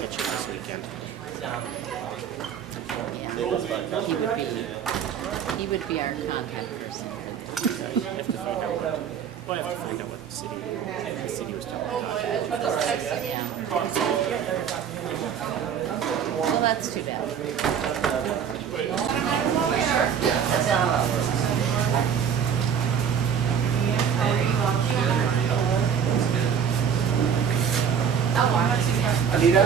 catch you this weekend. Yeah. He would be our contact person. I have to find out what. Well, I have to find out what the city was talking about. Yeah. Well, that's too bad. Anita?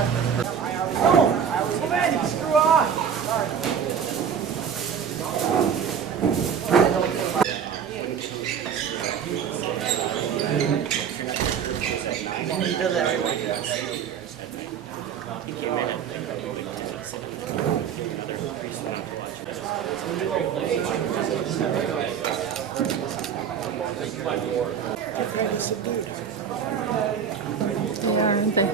Oh, man, you screw off. He came in and another priest went out to watch. They're fairly subdued. They are, aren't they?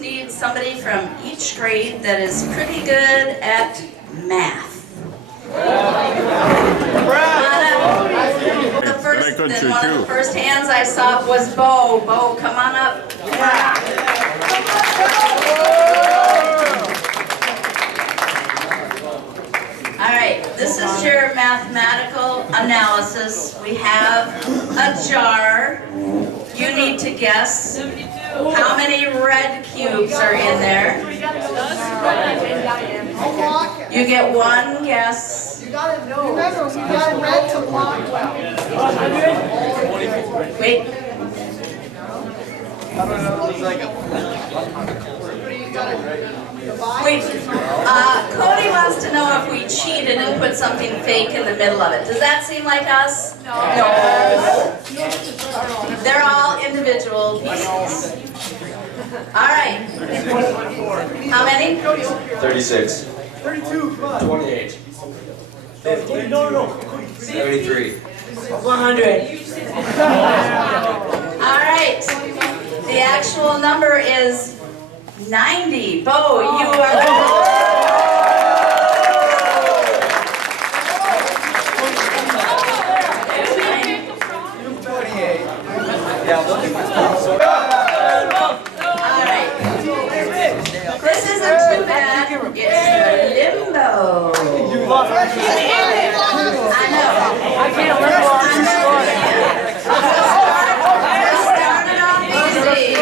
Need somebody from each grade that is pretty good at math. One of the first hands I saw was Bo. Bo, come on up. All right, this is your mathematical analysis. We have a jar. You need to guess how many red cubes are in there. You get one guess. You gotta know. Remember, we got red to block well. Wait. Wait. Cody wants to know if we cheated and put something fake in the middle of it. Does that seem like us? No. They're all individual pieces. All right. How many? 36. 32, come on. 28. 50. No. 73. 100. All right. The actual number is 90. Bo, you are the... Alright. This isn't too bad. It's limbo. I know. I can't learn started off easy.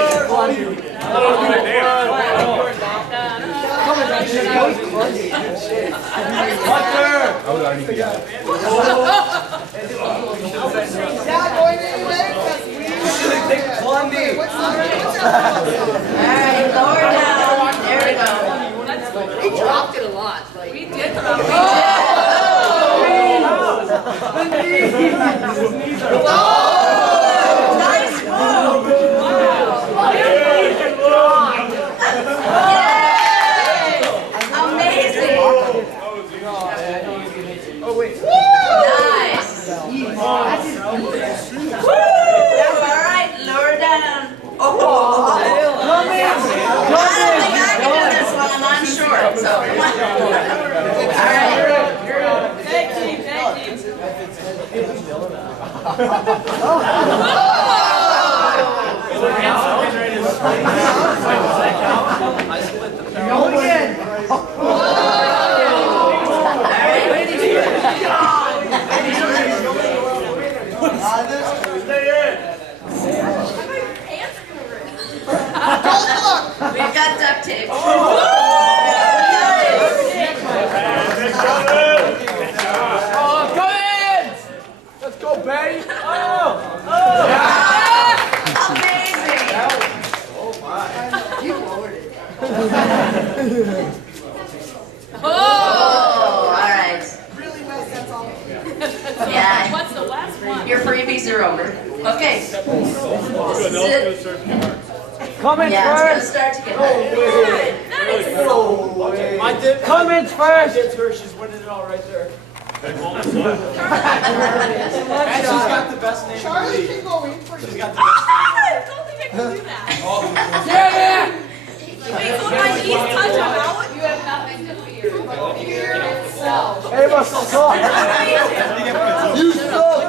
Alright, lower down. There we go. We dropped it a lot. We did drop it. Nice move. Amazing. Oh, wait. Nice. Woo! All right, lower down. Oh. I don't think I can do this one. I'm on short, so come on. All right. Thank you. We've got duct tape. Let's go, baby. Amazing. Oh, all right. Really well, that's all. Yeah. What's the last one? Your freebies are over. Okay. This is it. Comments Yeah, it's gonna first. start to get better. Comments first. It's her. She's winning it all right there. And she's got the best name. Charlie can go in for She's you. got the best name. I don't think I can do that. Yeah. Wait, so if my knees touch, I'm out? You have nothing to fear. Fear itself. Hey, muscle talk. You suck.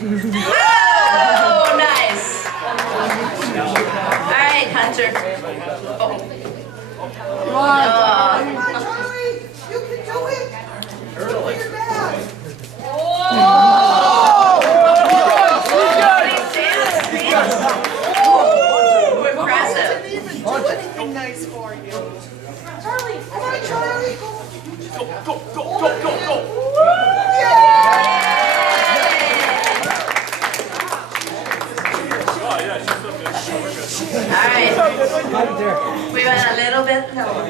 Oh, nice. All right, Hunter. Come on, Charlie. You can do it. Figure it out. Ooh, impressive. Even do anything nice for you. Charlie, come on, Charlie. Go. All right. We went a little bit lower.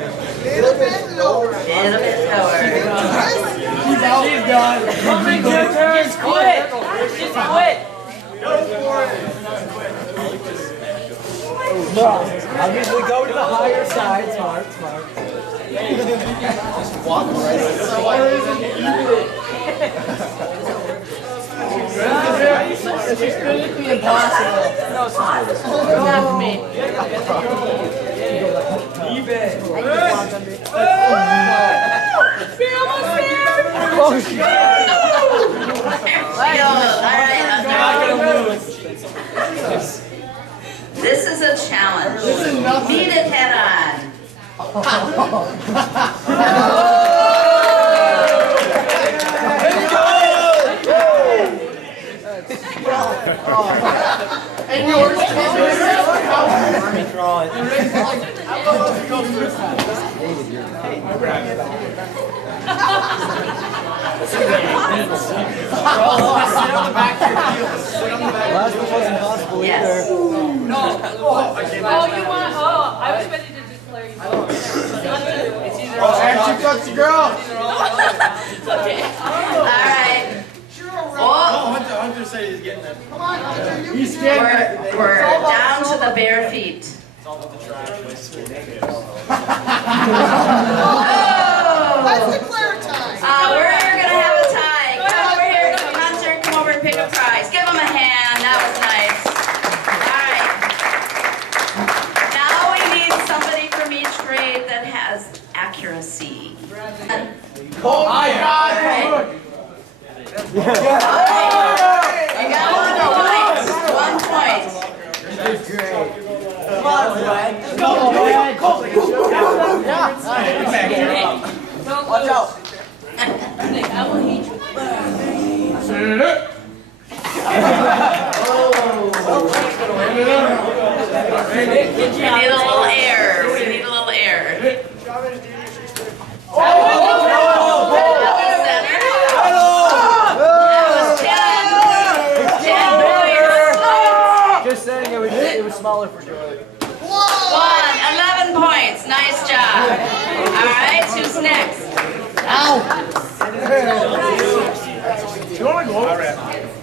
Little bit lower. Little bit lower. She's done. Just quit. Just quit. No, I usually go to the higher side. Smart. Just walk right. It's physically impossible. No, it's not for me. eBay. Oh shit! This is a challenge. Meet it head on. And yours. Last one wasn't possible Yes. either. Oh, you want, I was ready to declare you. Action cuts the girl. Okay. All right. Oh, Hunter said he's getting it. Come on, Hunter. You He's can do it. scared. we're down to the bare feet. Oh, Let's declare time. we're gonna have a tie. Come over here, Hunter. Come over and pick a prize. Give him a hand. That was nice. All right. Now we need somebody from each grade that has accuracy. Oh my God! You got 1 point. 1 point. Come on, Brad. Go, man. Go. Watch out. I will hate you. We need a little air. We need a little air. That was center. That was 10. 10 points. Just saying it was smaller for Joy. 11 points. Nice job. All right, who's next? Oh, 10. 10 points. Very nice.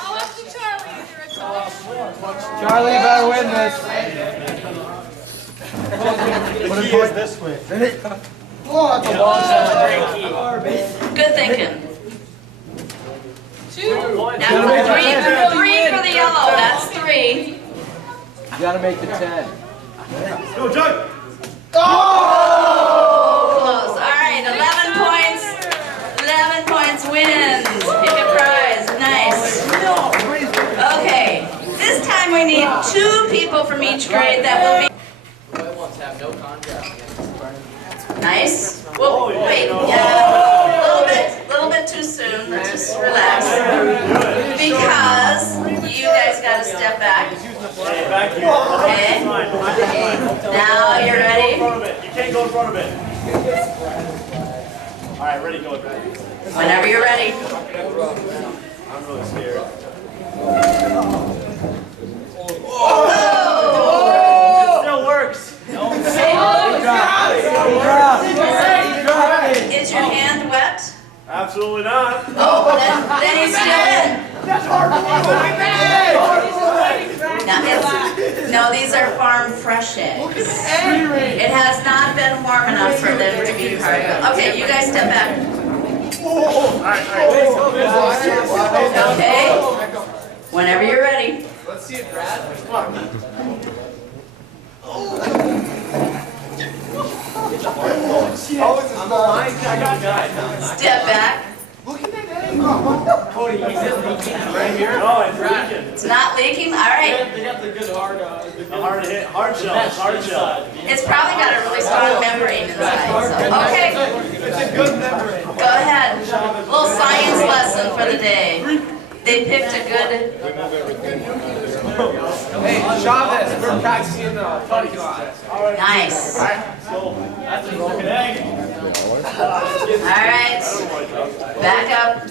Oh, up to Charlie. You're a tough. Charlie, you better win this. What a point this win. Good thinking. 2. Now three for the yellow. That's 3. You gotta make the 10. Go, Jug! Close. All right, 11 points. 11 points wins. Pick a prize. Nice. Okay, this time we need 2 people from each grade that will be. Nice. Whoa, wait. Yeah, a little bit too soon. Let's just relax. Because you guys got to step back. Back here. Okay. Now you're ready. You can't go in front of it. All right, ready, go. Whenever you're ready. I'm really scared. Oh! Is your hand wet? Absolutely not. Oh, then he's still in. No, these are farm fresh eggs. It has not been warm enough for them to be part of it. Okay, you guys step back. Okay. Whenever you're ready. Let's see it, Brad. Step back. Right here. Oh, it's leaking. It's not leaking? All right. They got the good hard shell. Hard shell. It's probably got a really strong membrane inside. So. Okay. It's a good memory. Go ahead. Little science lesson for the day. They picked a good. Hey, Chavez, we're practicing in the parking lot. Nice. So that's a broken egg. All right. Back up.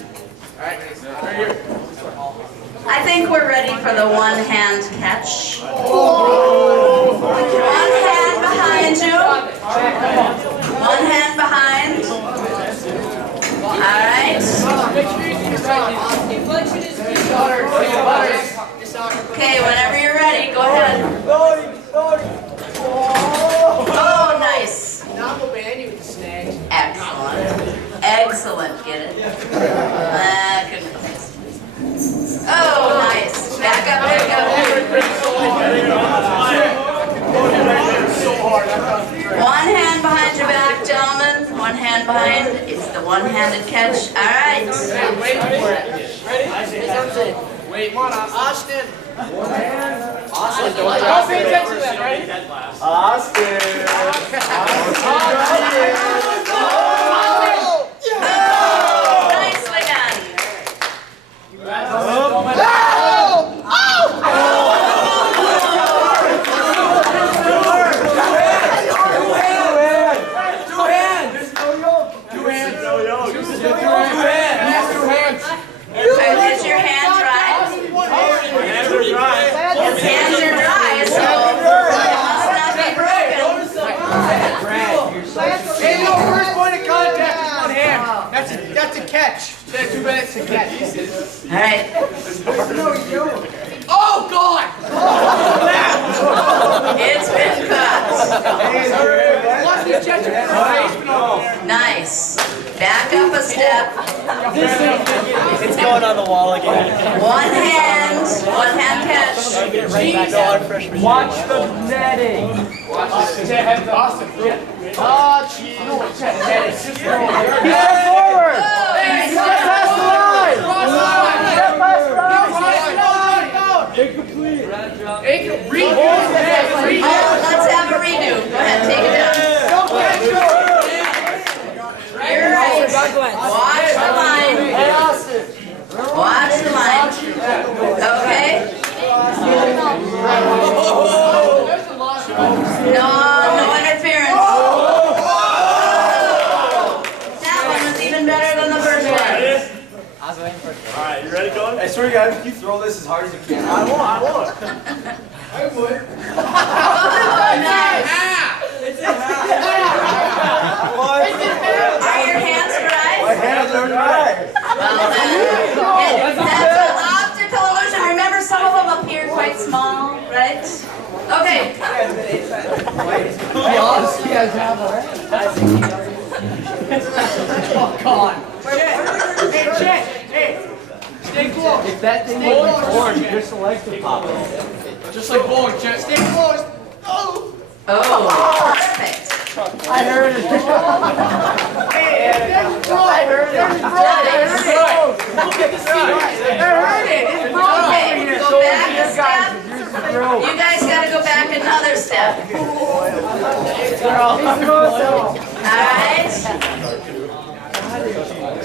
I think we're ready for the one-hand catch. One hand behind you. One hand behind. All right. Okay, whenever you're ready, go ahead. Oh, nice. Excellent. Excellent. Get it? Goodness. Oh, nice. Back up, back up. One hand behind your back, gentlemen. One hand behind. It's the one-handed catch. All right. Wait for it. Ready? Wait, come on, Austin. Austin, don't pay attention to that, right? Austin. Nicely done. Is your hand dry? Hands are dry. His hands are dry, so it must not be broken. Hey, no, first point of contact is one hand. That's a catch. Take 2 minutes to catch. All right. Oh, God! It's been caught. Watch me catch it. Nice. Back up a step. It's going on the wall again. One hand catch. Get right back on freshman. Watch the netting. Austin. Oh, jeez. No, netting. Just forward. Pass the line. Cross the line. Redo. Oh, let's have a redo. Go ahead, take it down. You're right. Watch the line. Watch the line. Okay. No interference. That one was even better than the first one. Alright, you ready, Cohen? I swear to God, if you throw this as hard as you can. I won't. Are your hands dry? My hands are dry. Well then, that's an optical illusion. Remember, some of them appear quite small, right? Okay. Oh, God. Hey, Chet. Hey. Stay close. If that thing was orange, just select the pop. Just like bowling, Chet. Stay close. Oh. Oh, perfect. I heard it. Hey, I heard it. It's broken. Okay, go back a step. You guys gotta go back another step. Alright?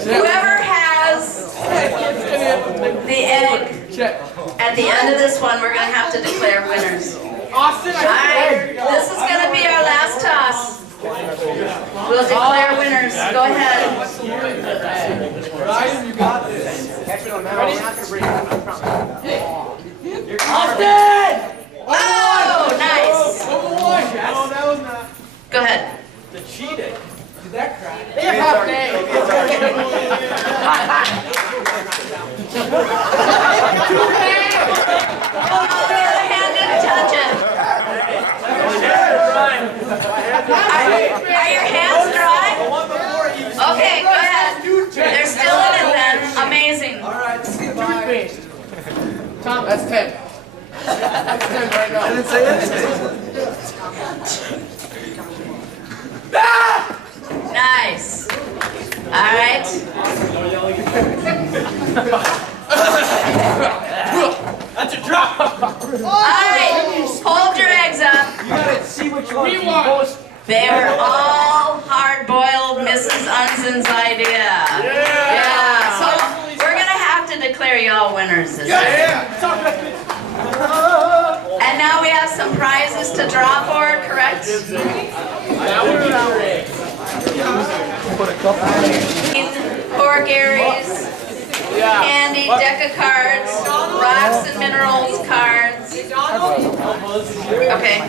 Whoever has the egg at the end of this one, we're gonna have to declare winners. Austin, Alright, this is gonna be our last toss. We'll declare winners. Go ahead. Ryan, you got this. Austin! Oh, nice. Oh, that was Go ahead. The cheating. Did that crack? Hip hop day. Oh, the other hand didn't touch it. Are your hands dry? Okay, go ahead. They're still in it then. Amazing. Toothpaste. Tom, that's 10. That's 10 right now. I didn't say anything. Nice. All right. That's a drop. All right. Hold your eggs up. You gotta see what you want. They were all hard-boiled Mrs. Unson's idea. Yeah. So we're gonna have to declare you all winners this year. And now we have some prizes to draw for, correct? Pork Aries, candy, deck of cards, rocks and minerals cards. Okay.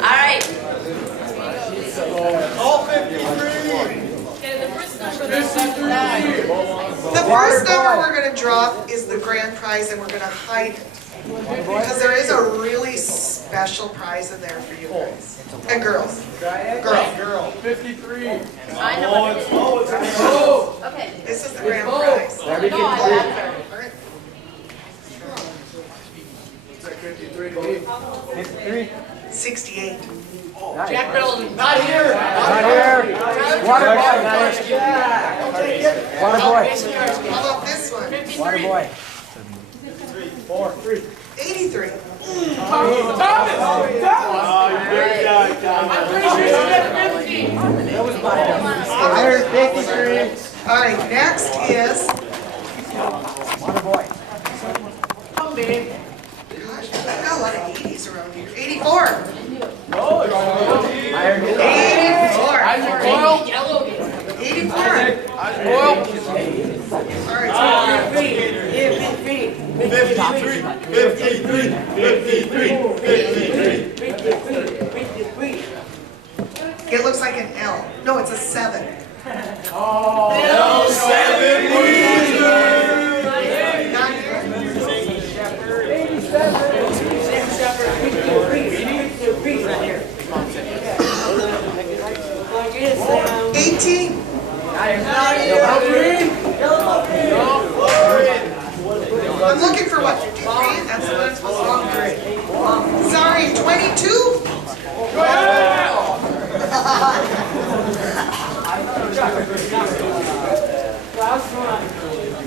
All right. All 53. The first number we're going to drop is the grand prize, and we're going to hide it. Because there is a really special prize in there for you guys. And girls. Girl. 53. I know what it is. Okay. This is the grand prize. No, I got her. All right. 53. 68. Jack Building. Not here. Not here. Water boy. Water boy. How about this one? Water boy. 83. All right, next is. Water boy. Gosh, we've got a lot of 80s around here. 84. 84. All right. 53. It looks like an L. No, it's a 7. Not here. 18. I'm looking for what? 53? That's what I'm supposed to do. Sorry, 22?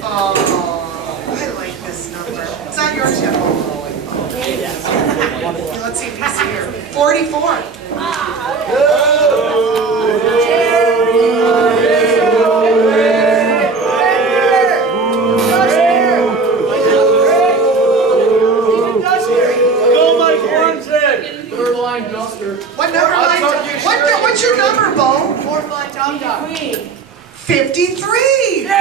Oh, I like this number. It's not yours yet. Let's see if he's here. 44. What number? What's your number, Bo? 53. Yeah,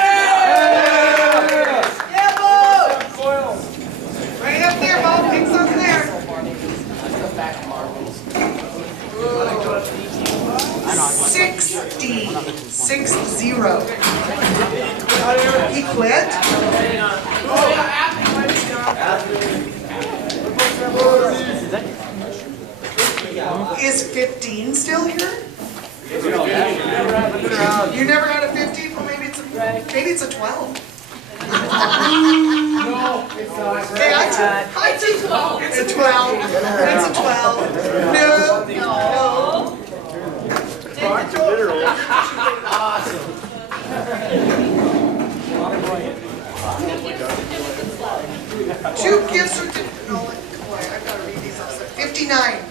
Bo. Right up there, Bo. Pick something there. 60. 60. He quit? Is 15 still here? You never got a 15? Well, maybe it's a 12. No, it's not. Hey, I took 12. It's a 12. It's a 12. No. Awesome. 2 gifts or no, boy, I've got to read these upset. 59.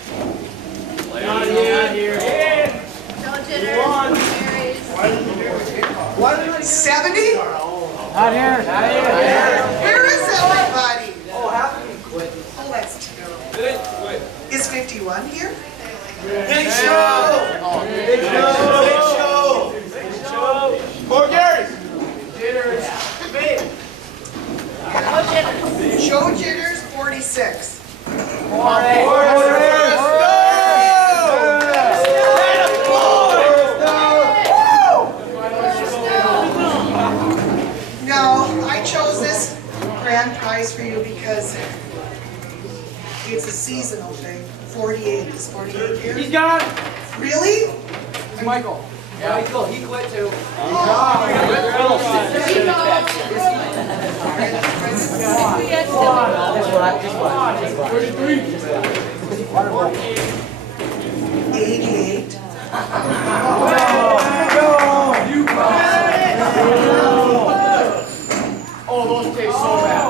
Not here. No jitters, berries. 70? Not here. Where is everybody? Oh, that's terrible. Is 51 here? Big show. Big show. More Gary. Joe Jitters, 46. 46. seasonal thing. 48, is 48 here? He's got it. Really? It's Michael. Yeah, Michael, he quit too. Water boy. 88. Oh, those taste so bad.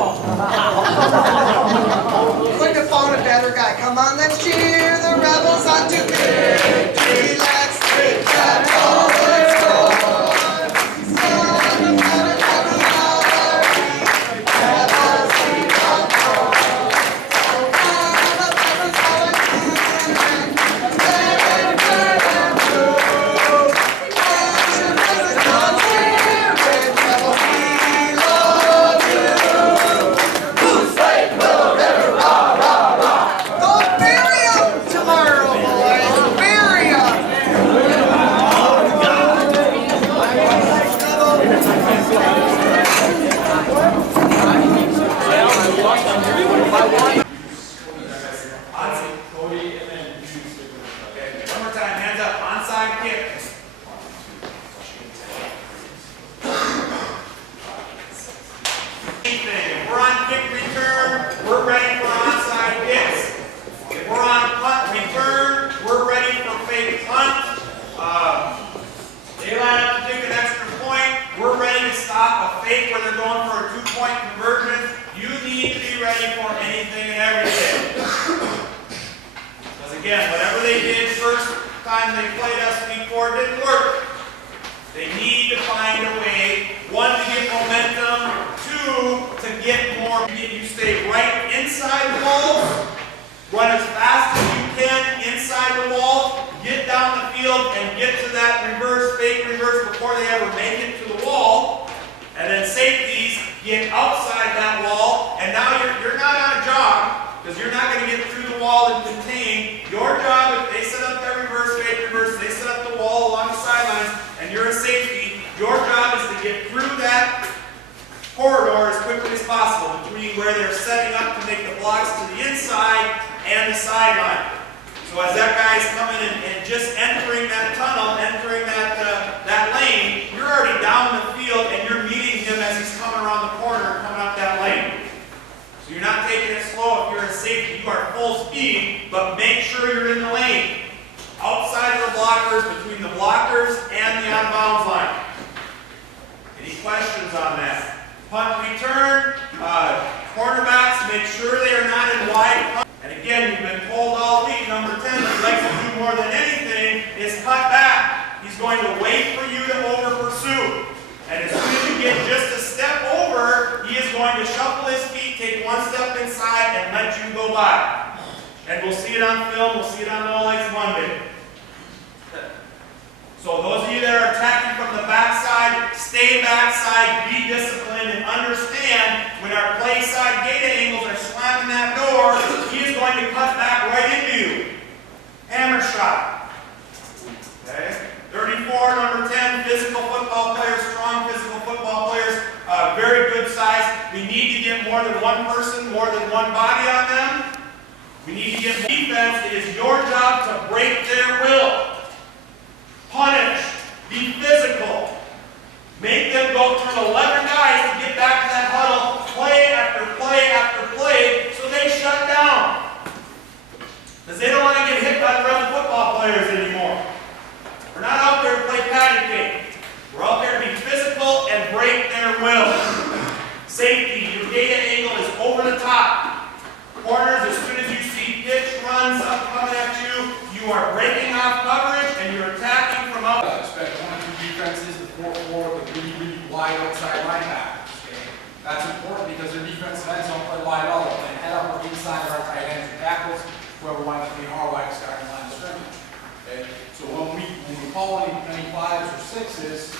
Couldn't have found a better guy. Come on, let's cheer the rebels on to victory. Let's take that forward score. Go bury 'em tomorrow, boys. Bury 'em. One more time, hands up, onside kick. If we're on kick return, we're ready for onside kicks. If we're on punt return, we're ready for fake punt. They line up to take an extra point, we're ready to stop a fake where they're going for a 2-point conversion. You need to be ready for anything and everything. Because again, whatever they did first time they played us before didn't work. They need to find a way, 1, to get momentum, 2, to get more. You stay right inside the walls, run as fast as you can inside the wall, get down the field and get to that reverse, fake reverse before they ever make it to the wall. And then safeties get outside that wall, and now you're not on a jog, because you're not going to get through the wall and contain. Your job, if they set up their reverse, fake reverse, they set up the wall along the sidelines, and you're a safety, your job is to get through that corridor as quickly as possible between where they're setting up to make the blocks to the inside and the sideline. So as that guy's coming in and just entering that tunnel, entering that lane, you're already down the field and you're meeting him as he's coming around the corner, coming up that lane. So you're not taking it slow. If you're a safety, you are full speed, but make sure you're in the lane. Outside of the blockers, between the blockers and the out-of-bounds line. Any questions on that? Punt return, cornerbacks, make sure they are not in wide punt. And again, you've been told all week, number 10, he likes to do more than anything, is cut back. He's going to wait for you to over-pursue. And as soon as you get just a step over, he is going to shuffle his feet, take 1 step inside, and let you go by. And we'll see it on film, we'll see it on All Lights Monday. So those of you that are attacking from the backside, stay backside, be disciplined, and understand when our play side data angles are slamming that door, he is going to cut back right into you. Hammer shot. Okay? 34, number 10, physical football players, strong physical football players, very good size. We need to get more than one person, more than one body on them. We need to get more defense. It is your job to break their will. Punish. Be physical. Make them go through 11 guys to get back to that huddle, play after play after play, so they shut down. Because they don't want to get hit by the other football players anymore. We're not out there to play patty cake. We're out there to be physical and break their will. Safety, your data angle is over the top. Corners, as soon as you see pitch runs up coming at you, you are breaking off coverage and you're attacking from out. Expect 1-2 defenses, the 4-4 with really wide outside linebackers. Okay? That's important because their defensive ends don't play wide all. They play head up or inside of our tight ends and tackles, whoever winds up being our wide starting line of scrimmage. Okay? So when we call any 5s or 6s,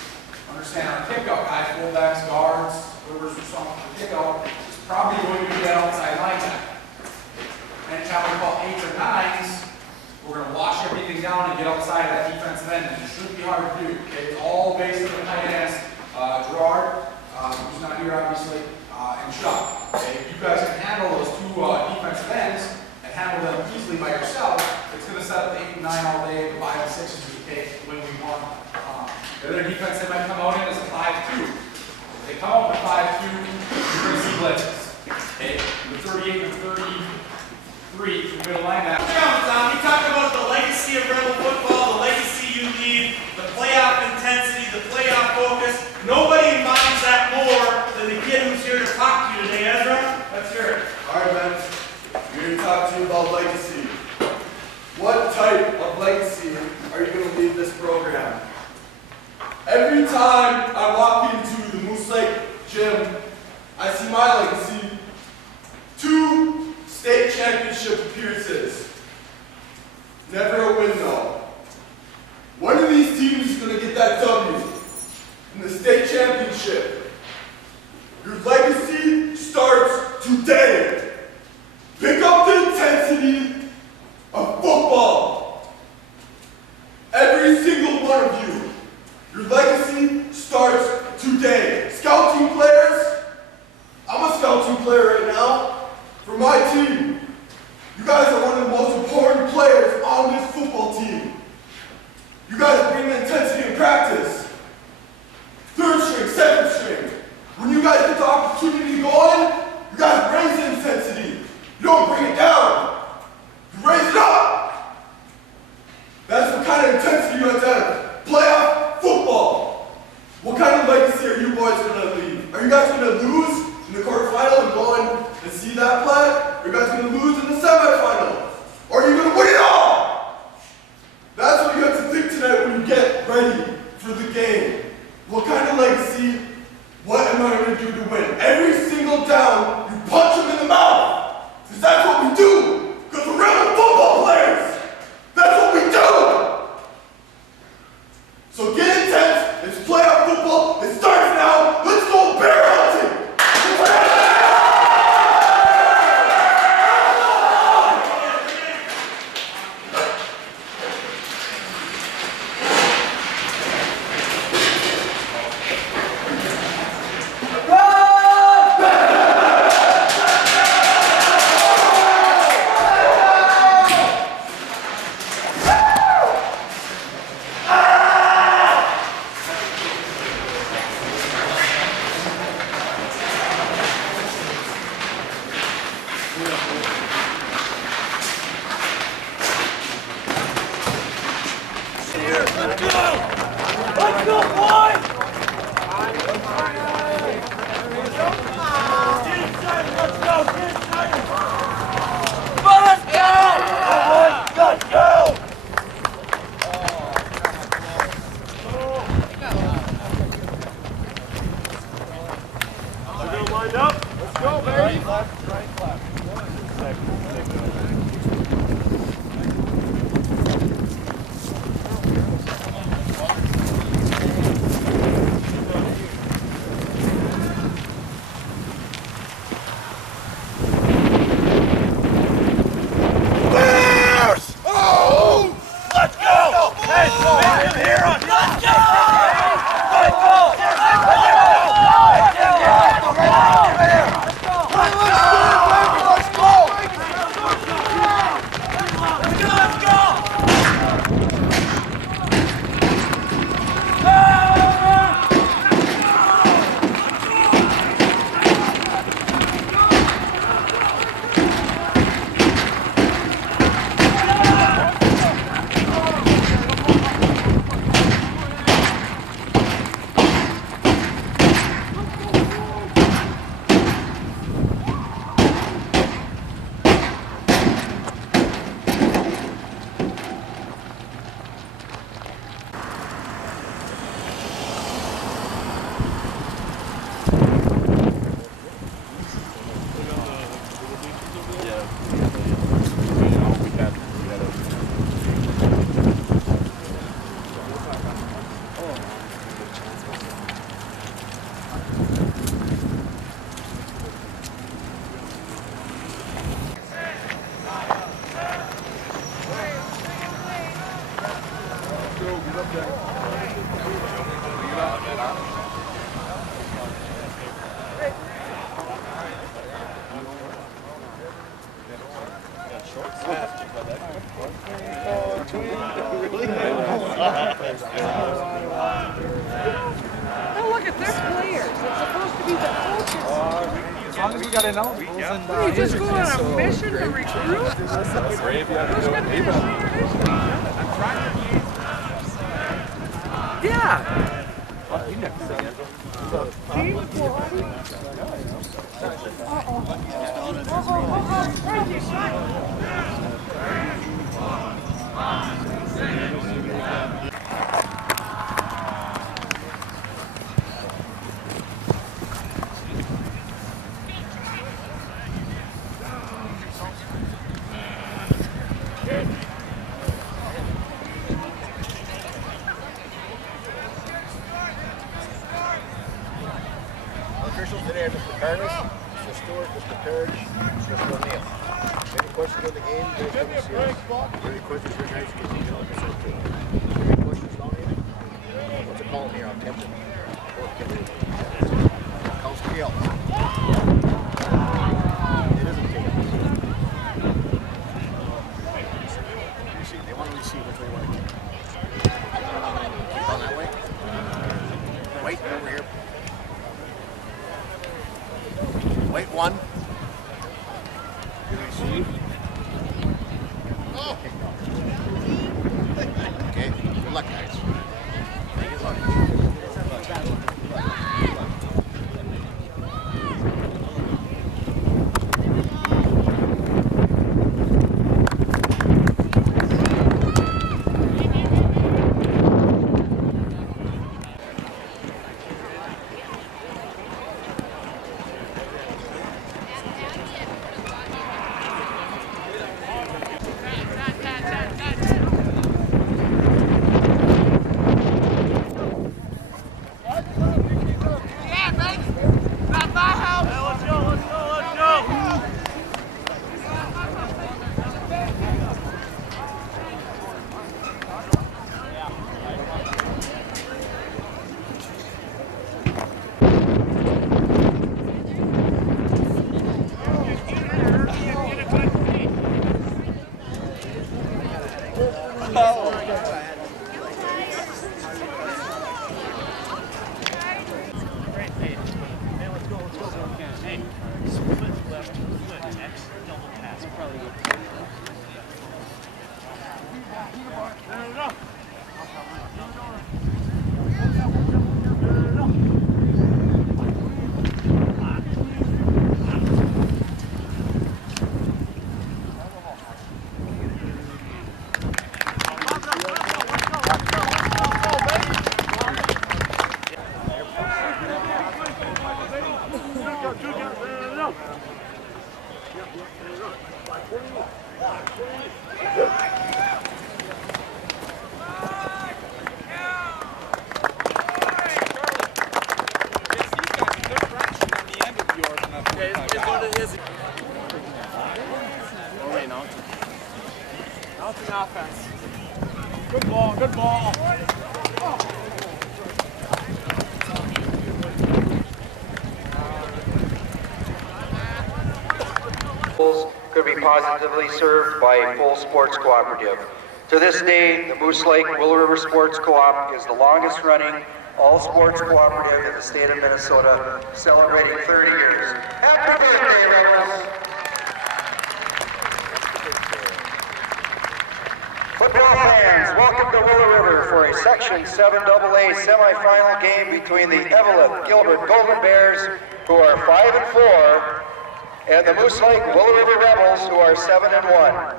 understand our kickout guys, fullbacks, guards, whoever's responsible for kickout, is probably going to be that outside linebacker. Anytime we call 8s or 9s, we're going to wash everything down and get outside of that defensive end. And it shouldn't be hard to do. Okay? It's all based on the tight ends. Gerard, who's not here obviously, and Chuck. Okay? If you guys can handle those 2 defensive ends and handle them easily by yourself, it's going to set up the 8 and 9 all day, the 5 and 6s we take when we want. The other defense they might come out in is a 5-2. If they come out with 5-2, you're going to see blitzes. Okay, the 38 and 33 in the middle line. Tom, you talked about the legacy of Rebel football, the legacy you leave, the playoff intensity, the playoff focus. Nobody embodies that more than the kid who's here to talk to you today. Ezra, let's hear it. All right, man. We're here to talk to you about legacy. What type of legacy are you going to leave this program? Every time I walk into the Moose Lake gym, I see my legacy. 2 state championship appearances. Never a win though. One of these teams is going to get that W in the state championship. Your legacy starts today. Pick up the intensity of football. Every single one of you. Your legacy starts today. Scout team players, I'm a scout team player right now for my team. You guys are one of the most important players on this football team. You guys bring the intensity in practice. 3rd string, 2nd string. When you guys get the opportunity to go in, you guys raise the intensity. You don't bring it down. You raise it up. That's what kind of intensity you have to have. Playoff football. What kind of legacy are you boys going to leave? Are you guys going to lose in the quarterfinal and go in and see that play? Are you guys going to lose in the semifinal? Or are you going to win it all? That's what you have to think tonight when you get ready for the game. What kind of legacy, what am I going to do to win? Every single down, you punch them in the mouth. Because that's what we do. Because we're real football players. That's what we do. So get intense. It's playoff football. It starts now. Let's go bear hunting. Short. Now look at their players. It's supposed to be the coaches. As long as we got eligibles and You just go on a mission to recruit? Who's going to be the Yeah. you never see it. Officials today are Mr. Carlos, Mr. Stewart, Mr. Parrish, Mr. O'Neill. Any questions on the game? You guys haven't seen us. Any questions for guys? Can you help us out too? Any questions down here? What's it called here? I'm tempted. Counts 3 outs. It isn't taken. They want to receive which way you want to go. Keep on that way. Wait, over here. Wait, one. You receive. Oh. Okay, good luck, guys. Good luck. Offense. Good ball, good ball. Could be positively served by Full Sports Cooperative. To this day, the Moose Lake Willow River Sports Co-op is the longest running all-sports cooperative in the state of Minnesota, celebrating 30 years. Happy birthday, Rebels! Football fans, welcome to Willow River for a Section 7AA semifinal game between the Eveleth Gilbert Golden Bears, who are 5-4, and the Moose Lake Willow River Rebels, who are 7-1.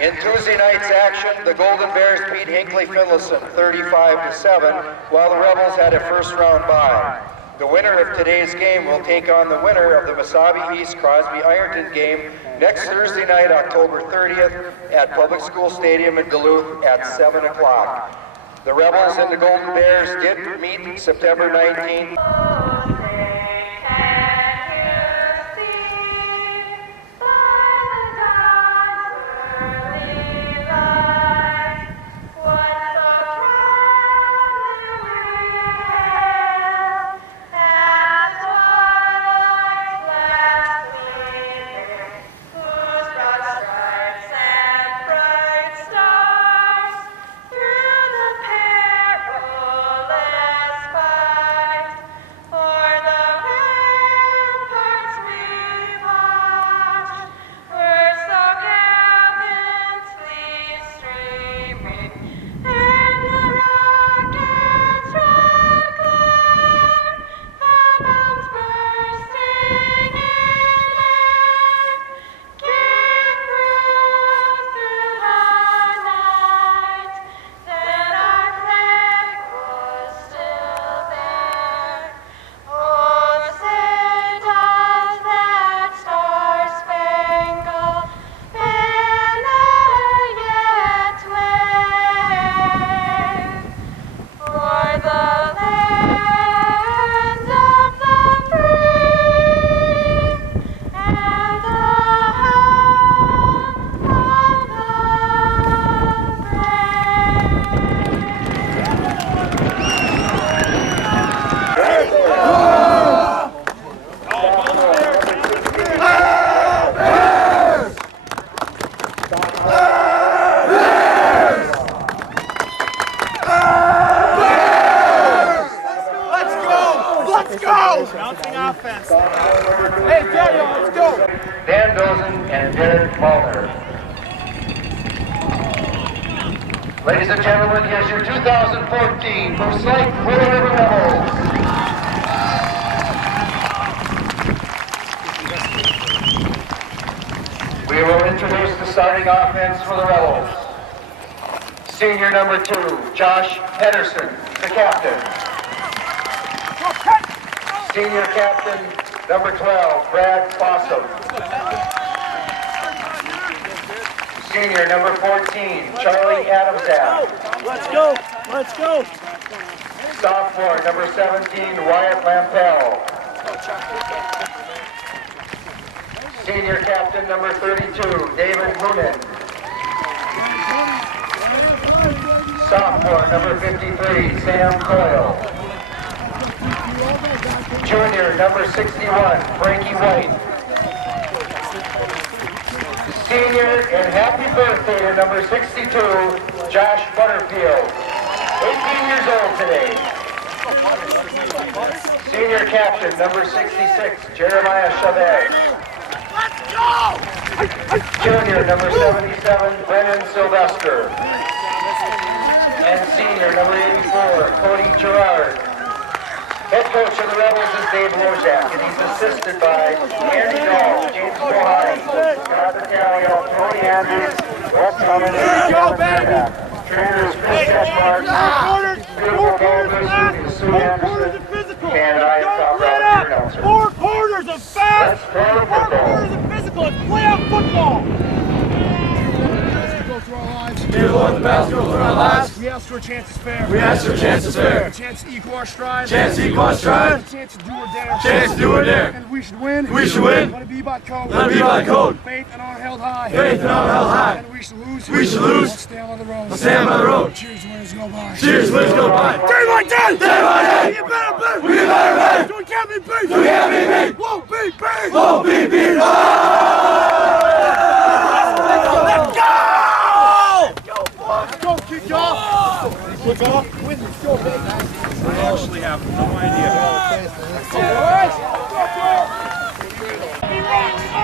In Tuesday night's action, the Golden Bears beat Hinckley Finlayson 35-7, while the Rebels had a first-round bye. The winner of today's game will take on the winner of the Mesabi East Crosby Ironton game next Thursday night, October 30th, at Public School Stadium in Duluth at 7 o'clock. The Rebels and the Golden Bears did meet September 19th. offense. Hey, Daniel, let's go. Dan Dozen and Derek Mulder. Ladies and gentlemen, here's your 2014 Forsyth Willow River Rebels. We will introduce the starting offense for the Rebels. Senior number 2, Josh Pedersen, the captain. Senior captain, number 12, Brad Fossum. Senior number 14, Charlie Adamsack. Let's go. Let's go. Sophomore number 17, Wyatt Lampel. Senior captain number 32, David Moonen. Sophomore number 53, Sam Coyle. Junior number 61, Frankie White. Senior and happy birthday to number 62, Josh Butterfield. 18 years old today. Senior captain number 66, Jeremiah Chavez. Let's go! Junior number 77, Brennan Sylvester. And senior number 84, Cody Gerard. Head coach of the Rebels is Dave Wojak, and he's assisted by Andy Dahl, James Mohai, Scott Italiano, Tony Andrews, Wes Cummins, and Kevin Burnett. Trainers Chris Keshmark, beautiful ball Sue Anderson, and I am Tom Brown, your announcer. 4 quarters of fast, Let's play 4 quarters of physical. It's playoff football. Dear Lord, the best goes through our lives. We ask for a chance is fair. We ask for a chance is fair. A chance to equal our stride. Chance to equal our stride. A chance to do or dare. Chance to do or dare. And we should win. We should win. Let it be by code. Let it be by code. Faith and honor held high. Faith and honor held high. And we should lose. We should lose. Let's stand on the road. Let's stand by the road. Cheers, winners go by. Cheers, winners go by. Day by day. Day by day. We get better, better. We get better, better. So we can't be beat. So we can't be beat. Won't be beat. Won't be beat. Let's go! Let's go, kick off. Kick off. Win. Let's go, baby. I actually have no idea.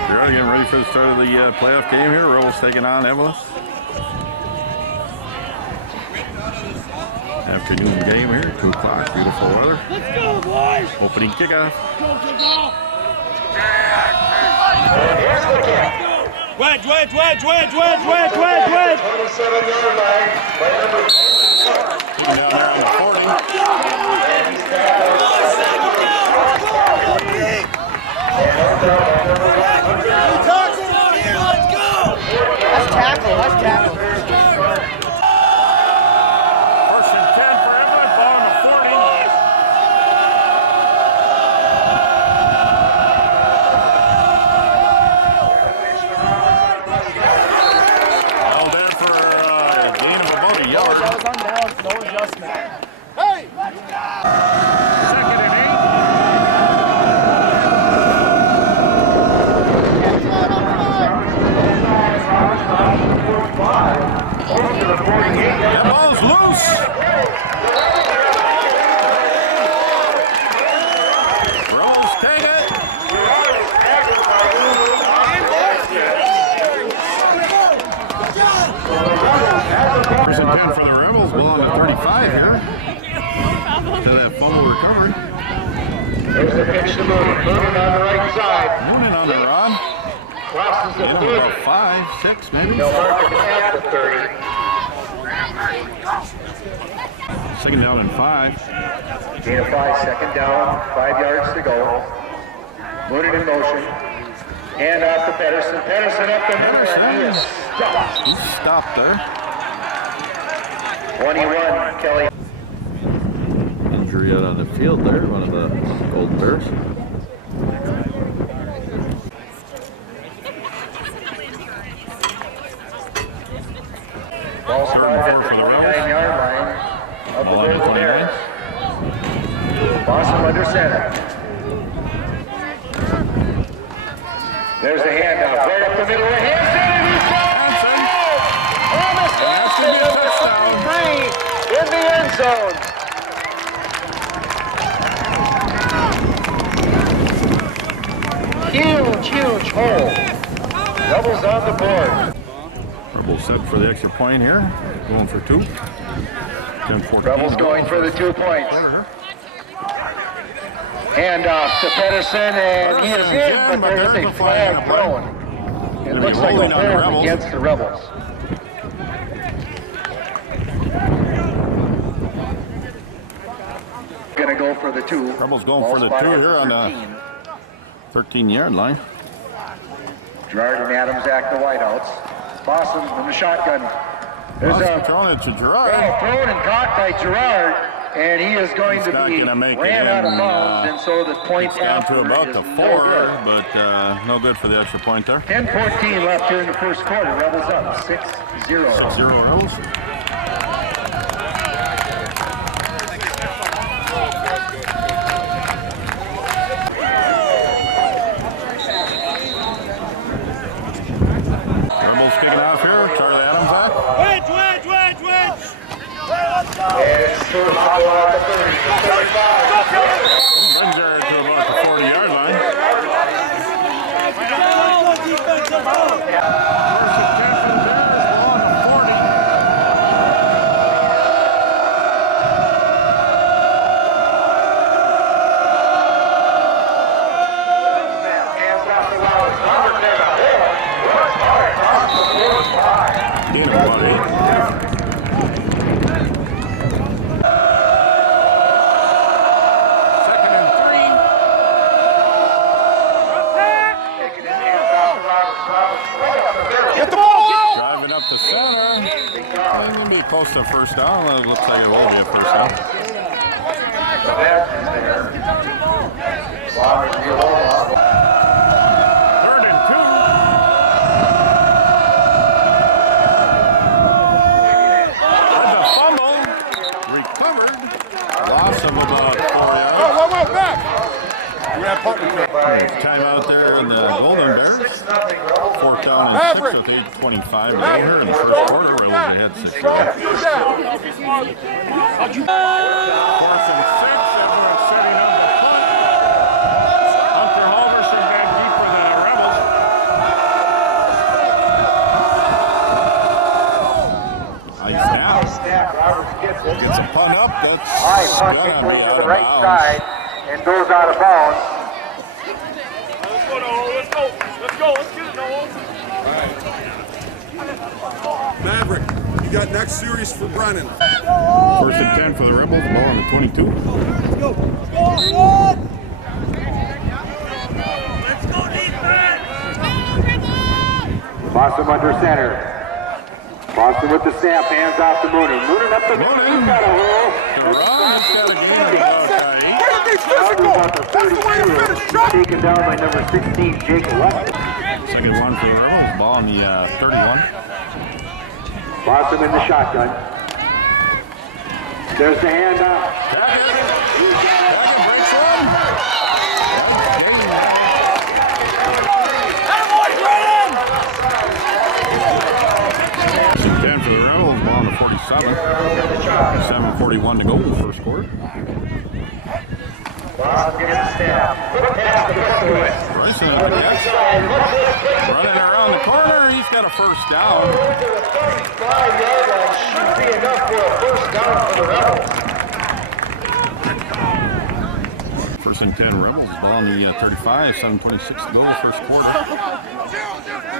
We're getting ready for the start of the playoff game here. Rebels taking on Eveleth. Afternoon game here, 2 o'clock, beautiful weather. Let's go, boys. Opening kickoff. Go, kick off. Here's the kick. Wedge, wedge, wedge, wedge, wedge, wedge, wedge, wedge. 27-yard line by number 4. Down there on the 40. And he's tackled. Let's tackle. Let's tackle. First and 10 for Eveleth, ball on the 40. Held there for a gain of about a yard. That was unbalanced, no adjustment. Hey, let's go. Second and 8. Ball's loose. Rebels take it. First and 10 for the Rebels, ball on the 35 here. To that fumble recovery. There's the pitch to Moonen. Moonen on the right side. Moonen on the run. Crosses the Get him 30. about 5, 6 maybe. They'll mark him at the 30. Second down and 5. Gain of 5, second down, 5 yards to go. Moonen in motion. Hand off to Pedersen. Pedersen up the middle, and he is stopped. He's stopped there. 21, Kelly. Injury out on the field there, one of the Gold Bears. Ball spotted at the 29-yard line of the Golden Bears. Fossum under center. There's the handoff, right up the middle of the hands, and he's got it! Thomas Hanson in the end zone. on the board. Rebels set for the extra point here. Going for 2. 10-14. Rebels going for the 2 points. Hand off to Pedersen, and he is in, but there is a flag thrown. It looks like a hold against the Rebels. Gonna go for the 2. Rebels going for the 2 here on the 13-yard line. Gerard and Adams act the wideouts. Boston in the shotgun. There's a thrown it to Gerard. thrown and caught by Gerard, and he is going to be ran out of bounds, and so the point down to after about is the 4, no good. but no good for the extra point there. 10-14 left here in the first quarter. Rebels up 6-0. 6-0 Rebels. Rebels kicking off here. Charlie Adams back. Wedge! It's through at the 30, 35. Brings her to about the 40-yard line. Gain of about 8. Driving up the center. Maybe be close to first down. It looks like it will be a first down. Third and 2. There's a fumble. Recovered. Loss of about 4 yards. Oh, back! We have punt return. Time out there in the Golden Bears. 4th down and 6 with 8:25 to go here in the first quarter. Rebels ahead 6-0. 4th and 6. Everyone's setting up. Hunter Halverson back deep for the Rebels. High snap. Gets a punt up. That's High punt complete to the right side and goes out of bounds. Let's get it, Noel. Maverick, you got next series for Brennan. 1st and 10 for the Rebels. Ball on the 22. Let's go. Boston under center. Boston with the snap, hands off to Moonen. Moonen up the middle, he's got a hole. Taken down by number 16, Jake West. Second one for the Rebels. Ball on the 31. Boston in the shotgun. There's the handoff. For the Rebels, ball on the 47. 7:41 to go in the first quarter. Bryson at the edge. Running around the corner. He's got a first down. 35-yard line should be enough for a first down for the Rebels. 1st and 10 Rebels. Ball on the 35. 7:26 to go in the first quarter.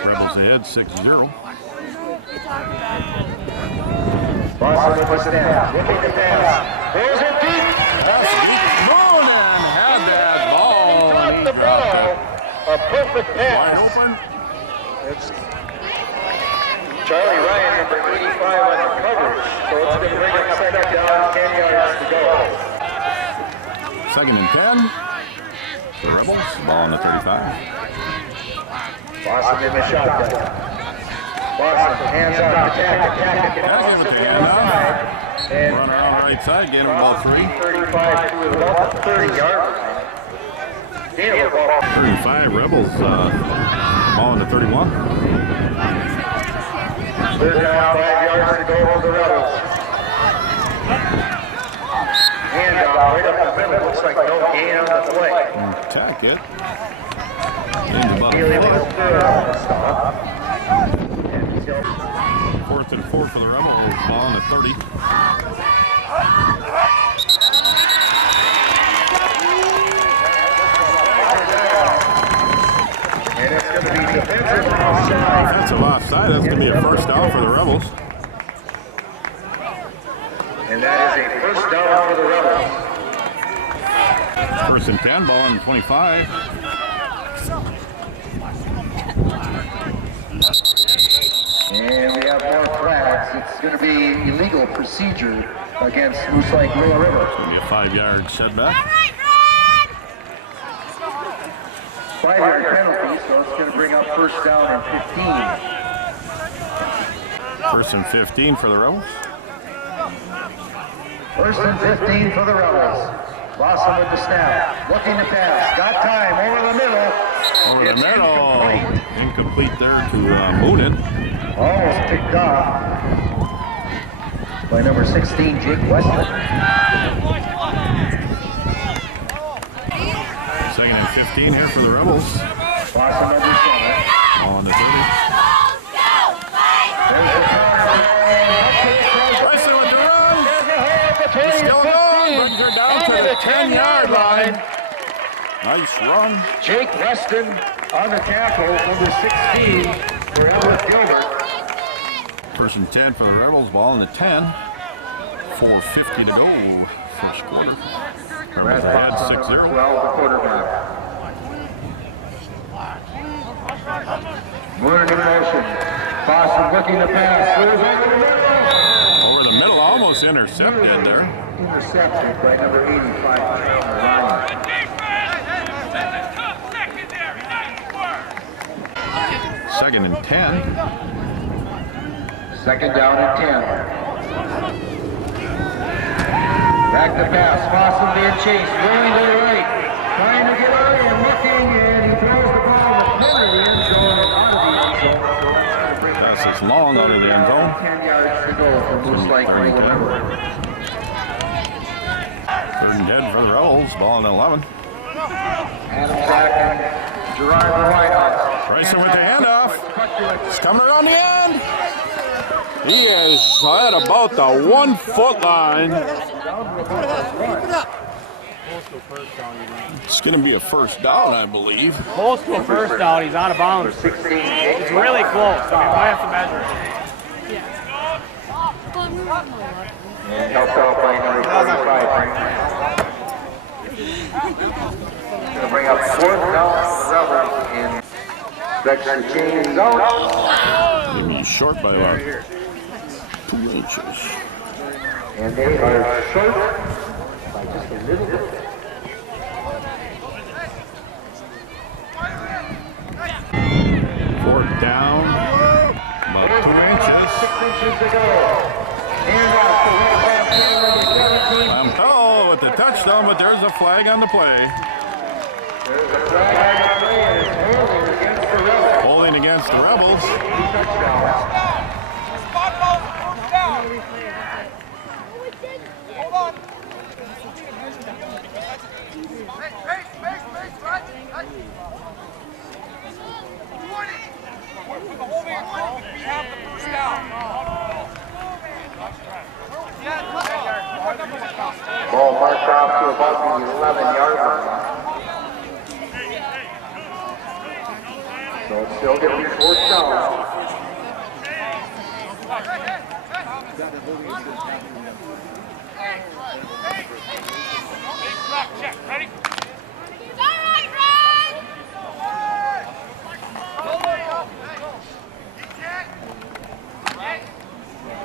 Rebels ahead 6-0. Boston with the snap, looking to pass. There's it deep. Moonen had that ball. He caught the ball. A perfect pass. Wide open. It's Charlie Ryan, number 85 on the coverage. So it's going to bring up second down, 10 yards to go. 2nd and 10. The Rebels. Ball on the 35. Boston in the shotgun. Boston, hands up, attack. And run around the right side, get him about 3. 35 to about the 30-yard line. 35 Rebels, ball on the 31. Third down, 5 yards to go for the Rebels. Handoff right up the middle, looks like no gain on the play. Attack it. Gained about 4. 4th and 4 for the Rebels. Ball on the 30. And it's going to be defensive offside. Defensive offside. That's going to be a first down for the Rebels. And that is a first down for the Rebels. 1st and 10, ball on the 25. And we have more flags. It's going to be illegal procedure against Moose Lake Rail River. It's going to be a 5-yard setback. 5-yard penalty, so it's going to bring up first down and 15. 1st and 15 for the Rebels. 1st and 15 for the Rebels. Blossom with the snap. Looking to pass. Got time over the middle. Over the It's middle. incomplete. Incomplete there to Mooded. Almost picked off by number 16, Jake Weston. 2nd and 15 here for the Rebels. Blossom under center. Ball on the 30. There's the Bryson with the run. It's still going. Brings her down to the 10-yard line. Nice run. Jake Weston on the tackle, number 16 for Eveleth Gilbert. 1st and 10 for the Rebels. Ball on the 10. 4:50 to go. First quarter. Rebels ahead 6-0. 12, the quarterback. Mooner in motion. Boston looking to pass. Over the middle, almost intercepted there. Intercepted by number 85. Ryan. Second and 10. Second down and 10. Back to pass. Fossum being chased. Rolling to the right. Trying to get away and looking, and he throws the ball in the corner of the end zone and out of the end zone. Pass is long out of the end zone. 10 yards to go for Moose Lake Rail River. 3rd and 10 for the Rebels. Ball on the 11. Adam Zach and Gerard the wideouts. Bryson with the handoff. He's coming around the end. He is at about the 1-foot line. It's going to be a first down, I believe. Close to a first down. He's out of bounds. It's really close. I mean, we might have to measure it. And helped out by number 45. Going to bring up 4th down for the Rebels in Dexter Chain zone. Maybe short by about 2 inches. And they are short by just a little bit. Fourth down, about 2 inches. 6 inches to go. And off the right back number 17. Call with the touchdown, but there's a flag on the play. There's a flag on the play, and it's holding against the Rebels. Holding against the Rebels. Hold on. Ball marked off to about the 11-yard line. So it's still going to be 4th down. Check, ready?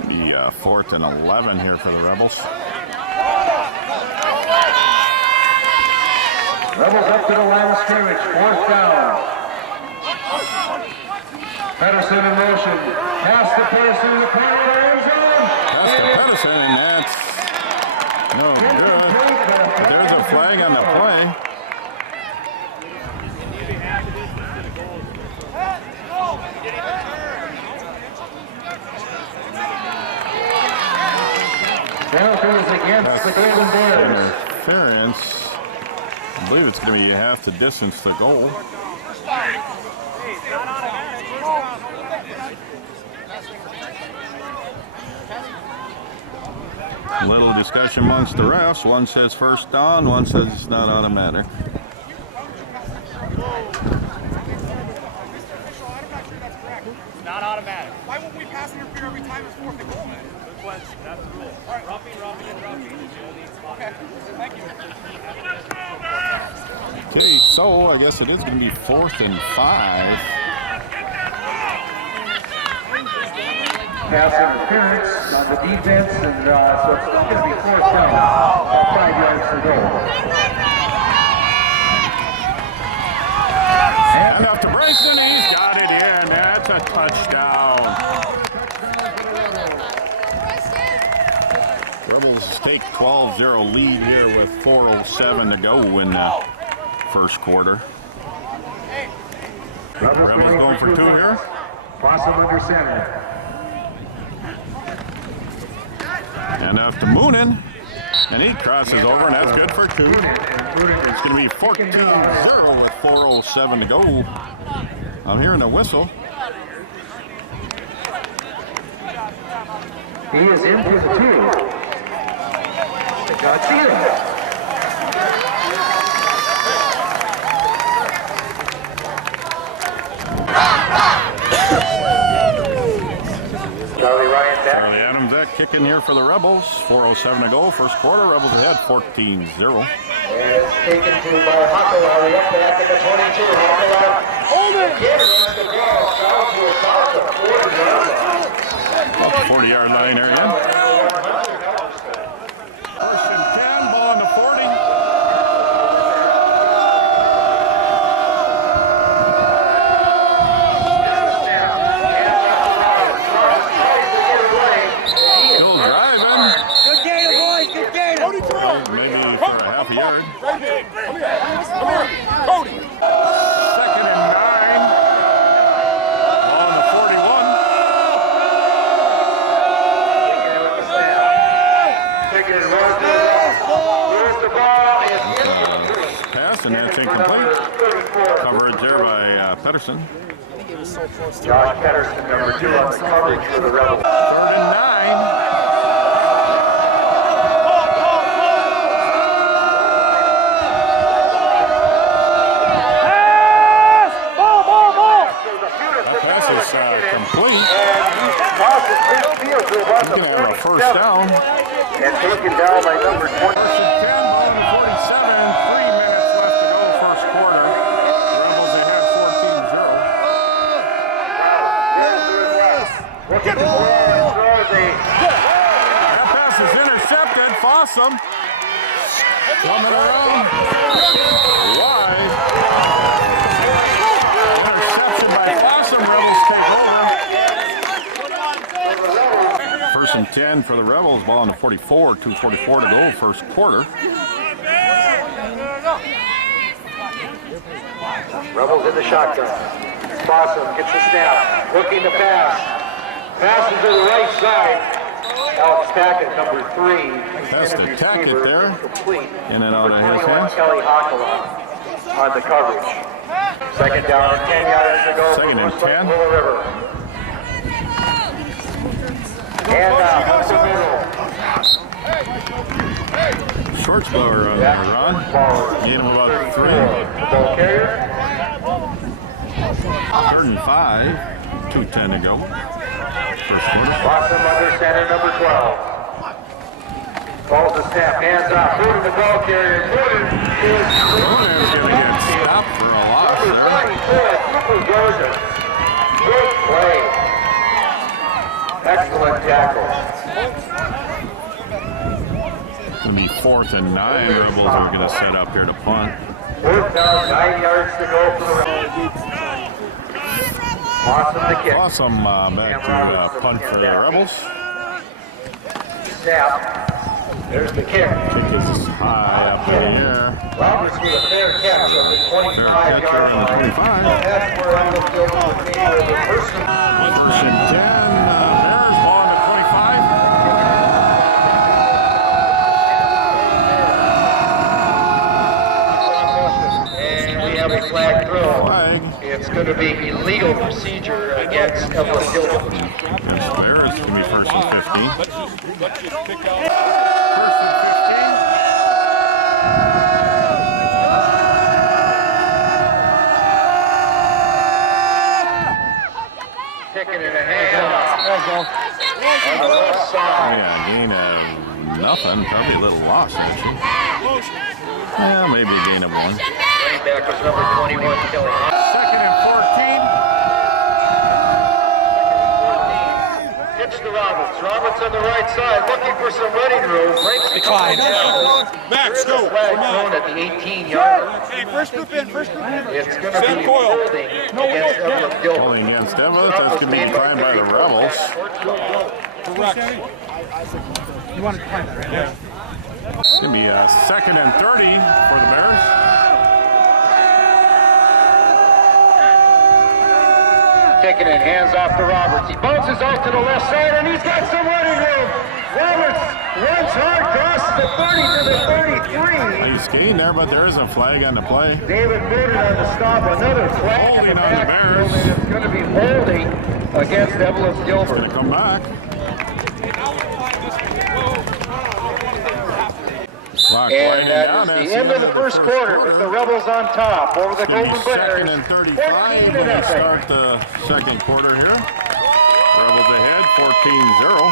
Be 4th and 11 here for the Rebels. Rebels up to the line of scrimmage, 4th down. Pedersen in motion. Pass to Pedersen in the corner of the end zone. Pass to Pedersen, and that's no good. But there's a flag on the play. Penalty is against the Golden Bears. Interference. I believe it's going to be half the distance to goal. A little discussion amongst the refs. One says first down, one says it's not automatic. Not automatic. Why won't we pass interfere every time it's fourth and goal, man? Good question. That's the rule. All right, roughing. Okay, thank you. Okay, so I guess it is going to be 4th and 5. Pass interference on the defense, and so it's going to be 4th down. 5 yards to go. And up to Bryson, he's got it in. That's a touchdown. Rebels take 12-0 lead here with 4:07 to go in the first quarter. Rebels going for 2 here. Fossum under center. And up to Moonin. And he crosses over, and that's good for 2. It's going to be 14-0 with 4:07 to go. I'm hearing a whistle. He is in for the 2. Garcia. Charlie Ryan back. Charlie Adams that kicking here for the Rebels. 4:07 to go. First quarter. Rebels ahead 14-0. And it's taken to by Hakala. Up back at the 22. Hakala. Hold it! Again, runs the ball. Down to about the 40-yard line. 40-yard line there again. First and 10. Ball on the 40. Cody. Second and 9. Ball on the 41. Pass, and that's incomplete. Coverage there by Pedersen. Josh Pedersen, number 2 on the coverage for the Rebels. 3rd and 9. Complete. He's going to have a first down. And taken down by number 20. First and 10, ball on the 47. 3 minutes left to go, first quarter. The Rebels ahead 14-0. That pass is intercepted. Fossum coming around. Wide. Interception by Fossum. Rebels take over. First and 10 for the Rebels. Ball on the 44. 2:44 to go. First quarter. Rebels in the shotgun. Fossum gets the snap. Looking to pass. Passes to the right side. Alex Tackett, number 3. Has to Tackett there. Complete. In and out of his hands. Kelly Hakala on the coverage. Second down, 10 yards to go. Second and 10. River. And up the middle. Short blower on there, Ron. Gain him about 3. The ball carrier. 3rd and 5. 2:10 to go. First quarter. Fossum under center, number 12. Balls the snap, hands off. Footing the ball carrier. Footing is going to get stopped for a loss there. Good play. Excellent tackle. It's going to be 4th and 9. Rebels are going to set up here to punt. 4th down, 9 yards to go for the Rebels. Awesome to kick. Awesome back to punt for the Rebels. Snap. There's the kick. Kick is high up in the air. Roberts with a fair catch at the 25-yard line. That's where on the field would be the person. First and 10. Bears ball on the 25. And we have a flag throw. It's going to be illegal procedure against Eveleth Gilbert. Against Bears, it's going to be 1st and 15. Taking it a handoff. There you go. On the left side. Yeah, gain of nothing. Probably a little loss, actually. Yeah, maybe a gain of 1. Running back was number 21, Kelly. Second and 14. Pitch to Roberts. Roberts on the right side, looking for some running room. Breaks the Decline. Max, go. Flag thrown at the 18-yard. Hey, first group in, first group in. It's going to be holding against Eveleth Gilbert. Holding against Eveleth. That's going to be declined by the Rebels. Correct. You want to decline that, right? Yeah. It's going to be a second and 30 for the Bears. Taking it, hands off to Roberts. He bounces out to the left side, and he's got some running room. Roberts runs hard, crosses the 30 to the 33. He's skating there, but there is a flag on the play. David Moody on the stop. Another flag in the backfield, and it's going to be holding against Eveleth Gilbert. Going to come back. Clock And that down. is the end of the first quarter with the Rebels on top over the Golden Bears. Second and 35 when we start the second quarter here. Rebels ahead, 14-0.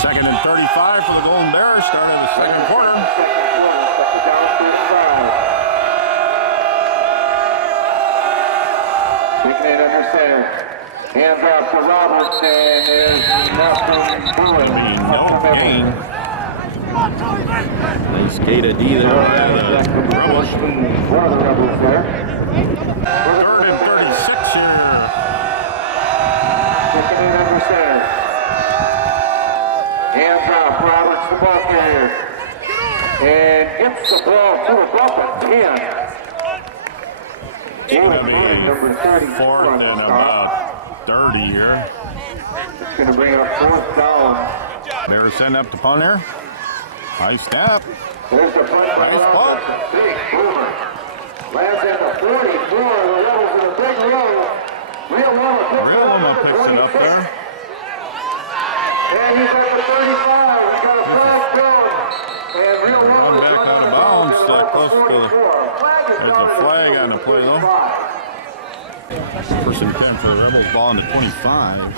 Second and 35 for the Golden Bears, start of the second quarter. Taking it under center. Hands off to Roberts, and there's nothing doing. No gain. They skated either way. The Rebels. Third and 36 here. Taking it under center. Hands off, Roberts, the ball carrier. And gets the ball to about the 10. It's going to be fourth and about 30 here. It's going to bring up fourth down. Bears send up the punt here. High snap. There's the punt. Nice punt. Big boomer. Lands at the 44. The Rebels in a big row. Real Loma picks it up there. And he's at the 35. We got a flag going. And Real Loma Run back out of bounds. Close to there's a flag on the play though. First and 10 for the Rebels, ball on the 25.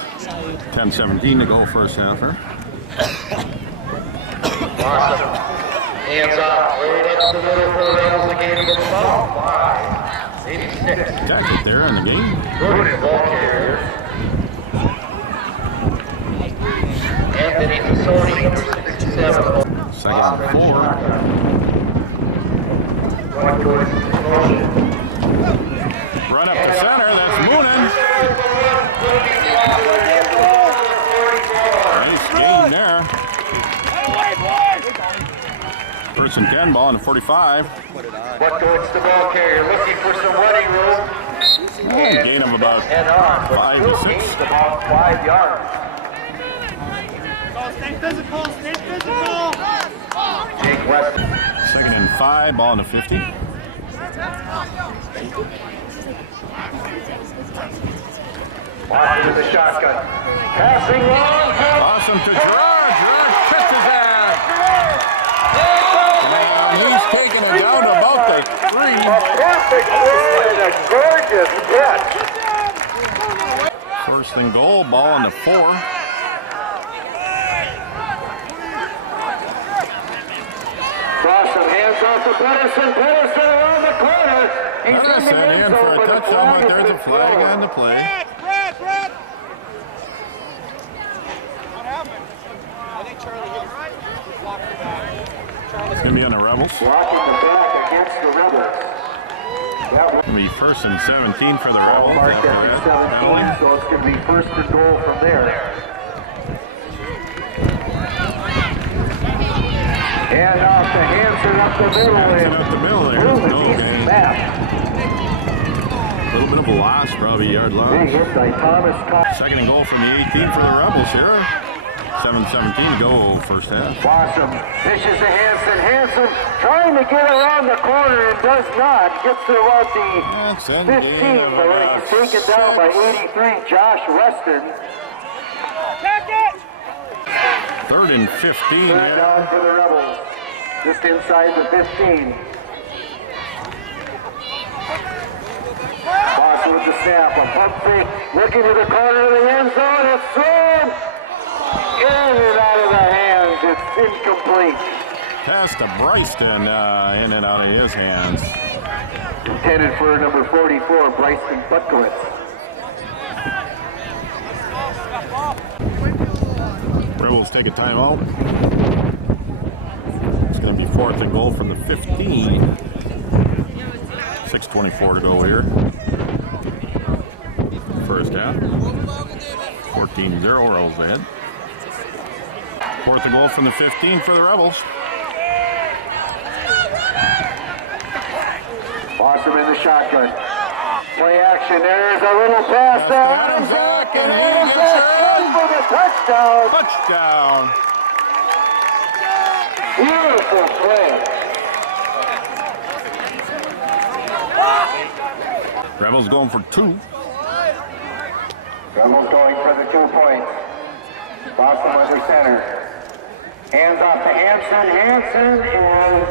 10-17 to go first half here. Awesome. Hands off. Right up the middle for the Rebels. The game is about 5. 86. Jacket there in the game. Good ball carrier. Anthony Tassoni, number 67. Second and 4. Run up the center, that's Moonen. Nice gain there. First and 10, ball on the 45. What goes the ball carrier? Looking for some running room. Gain of about 5 to 6. About 5 yards. Stay physical, stay physical. Jake West. Second and 5, ball on the 50. Watch to the shotgun. Passing long. Awesome to Gerard. Gerard catches that. And he's taking it down to about the 3. A perfect throw and a gorgeous catch. First and goal, ball on the 4. Cross some hands off to Pedersen. Pedersen around the corner. He's in the Pedersen end in zone, for a but the touchdown, flag but there's a flag on the play. Brad. What happened? I think Charlie hit right. Blocked the back. It's going to be on the Rebels. Blocking the back against the Rebels. It's going to be first and 17 for the Rebels Mark after that that 17, penalty. so it's going to be first and goal from there. And off the hands are up the middle. Hands up the middle there. Let's go, man. A little bit of a loss, probably a yard loss. Second and goal from the 18 for the Rebels here. 7:17 to go first half. Awesome. Pitches to Hanson. Hanson trying to get around the corner and does not. Gets to about the 15, but he's taken down by 83, Josh Weston. Third and 15. Third down for the Rebels. Just inside the 15. Boston with the snap. A pump fake. Looking to the corner of the end zone. It's thrown. In and out of the hands. It's incomplete. Pass to Bryston, in and out of his hands. Intended for number 44, Bryson Butkowitz. Rebels take a timeout. It's going to be fourth and goal from the 15. 6:24 to go here. First half. 14-0, Rebels ahead. Fourth and goal from the 15 for the Rebels. Awesome in the shotgun. Play action. There's a little pass to Adam Zach, and Adam Zach in for the touchdown. Touchdown. Beautiful play. Rebels going for 2. Rebels going for the 2 points. Boston under center. Hands off to Hanson. Hanson is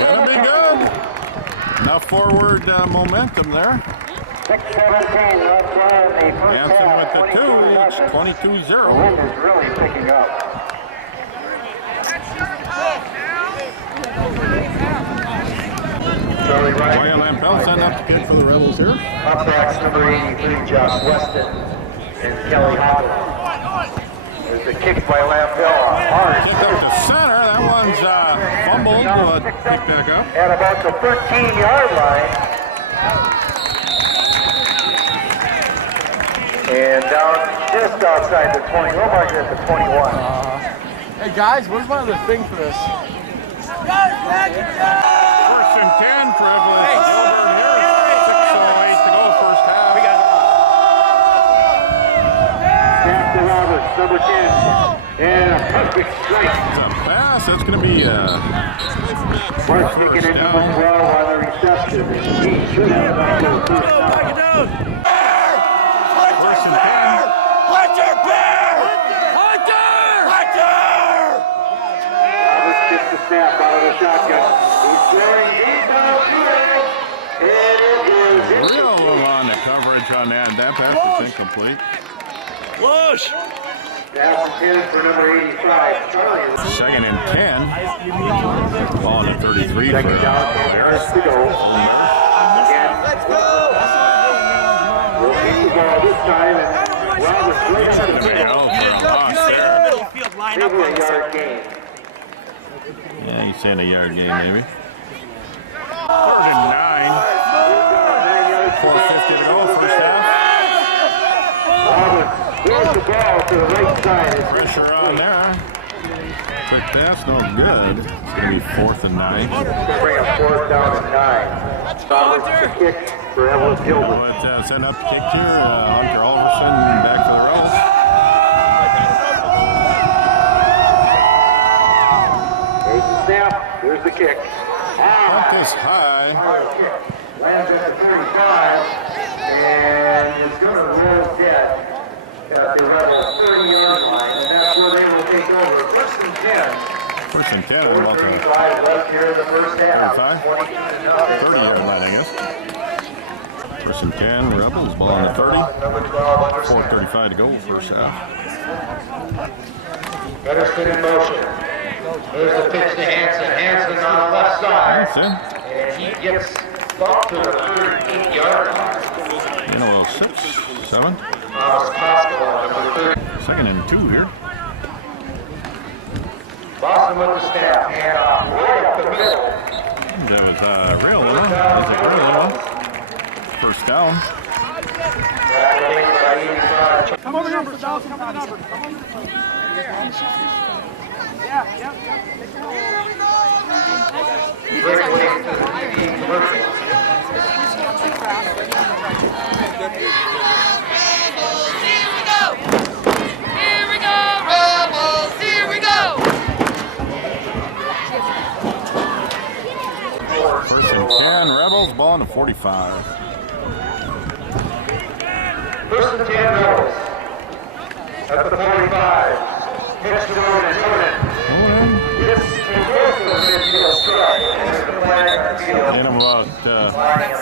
That'll be good. Enough forward momentum there. 6:17 left on the first Hanson half. with the 2. It's 22-0. The wind is really picking up. Ryan Lampel send up the kick for the Rebels here. Up next, number 83, Josh Weston and Kelly Hopper. There's a kick by Lampel. Hard. Kick up to center. That one's fumbled. Pick back up. At about the 13-yard line. And down just outside the 20. We'll mark it at the 21. Hey guys, where's my other thing for this? First and 10 for Eveleth. Gilbert here. 6:08 to go first half. We got Back to Roberts, number 10. And a perfect strike. It's a pass. That's going to be Mark taking in number 12 on the reception. He should have back to the first down. first and 10. Hunter Bear! Hunter! Roberts gets the snap out of the shotgun. He's throwing deep downfield. And it is Real low on the coverage on that. That pass is incomplete. Lush! Down 10 for number 85, Charlie. Second and 10. Ball on the 33 for Second down, 10 yards to go. Again. Let's go! We'll keep the ball this time, and Roberts right up the middle. Maybe a yard gain. Yeah, he's saying a yard game, maybe. Third and 9. 4:50 to go, first half. Roberts throws the ball to the right side. Pressure on there. Quick pass, no good. It's going to be 4th and 9. Bring a 4th down and 9. Roberts the kick for Eveleth Gilbert. Let's send up the kick here. Hunter Alverson back for the Rebels. There's the snap. There's the kick. Up this high. Lands at the 35. And it's going to roll dead at the Rebels 30-yard line. And that's where they will take over. First and 10. First and 10. About the 4:35 left here in the first half. 30-yard line, I guess. First and 10. Rebels. Ball on the 30. 4:35 to go. First half. Bearston in motion. There's the pitch to Hanson. Hanson on the left side. Hanson. And he gets bumped to the 13-yard line. 6, 7. Second and 2 here. Boston with the snap. And right up the middle. That was real low. That was a real low. First down. Come over here for down. Come over here. Yeah. Here we go, Rebels! Here we go! First and 10, Rebels, ball in the 45. First and 10 Rebels. At the 45. Pitch to Noonan. This is close to the midfield strike. There's the flag on the field. In about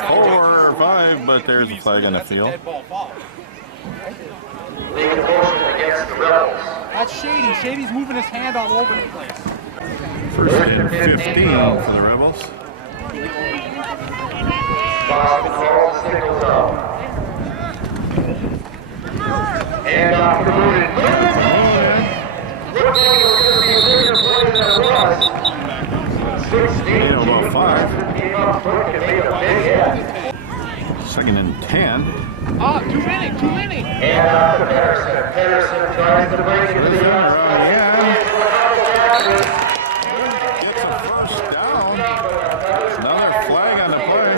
4 or 5, but there's a flag on the field. Legal motion against the Rebels. That's Shady. Shady's moving his hand all over the place. First and 15 for the Rebels. Boston Hall signals out. And off the Noonan. Looks like it's going to be a bigger play than it was. 16. About 5. Came up quick and made a big hit. Second and 10. Oh, too many. And off to Pedersen. Pedersen tries to break it to the outside. Gets a first down. Another flag on the play.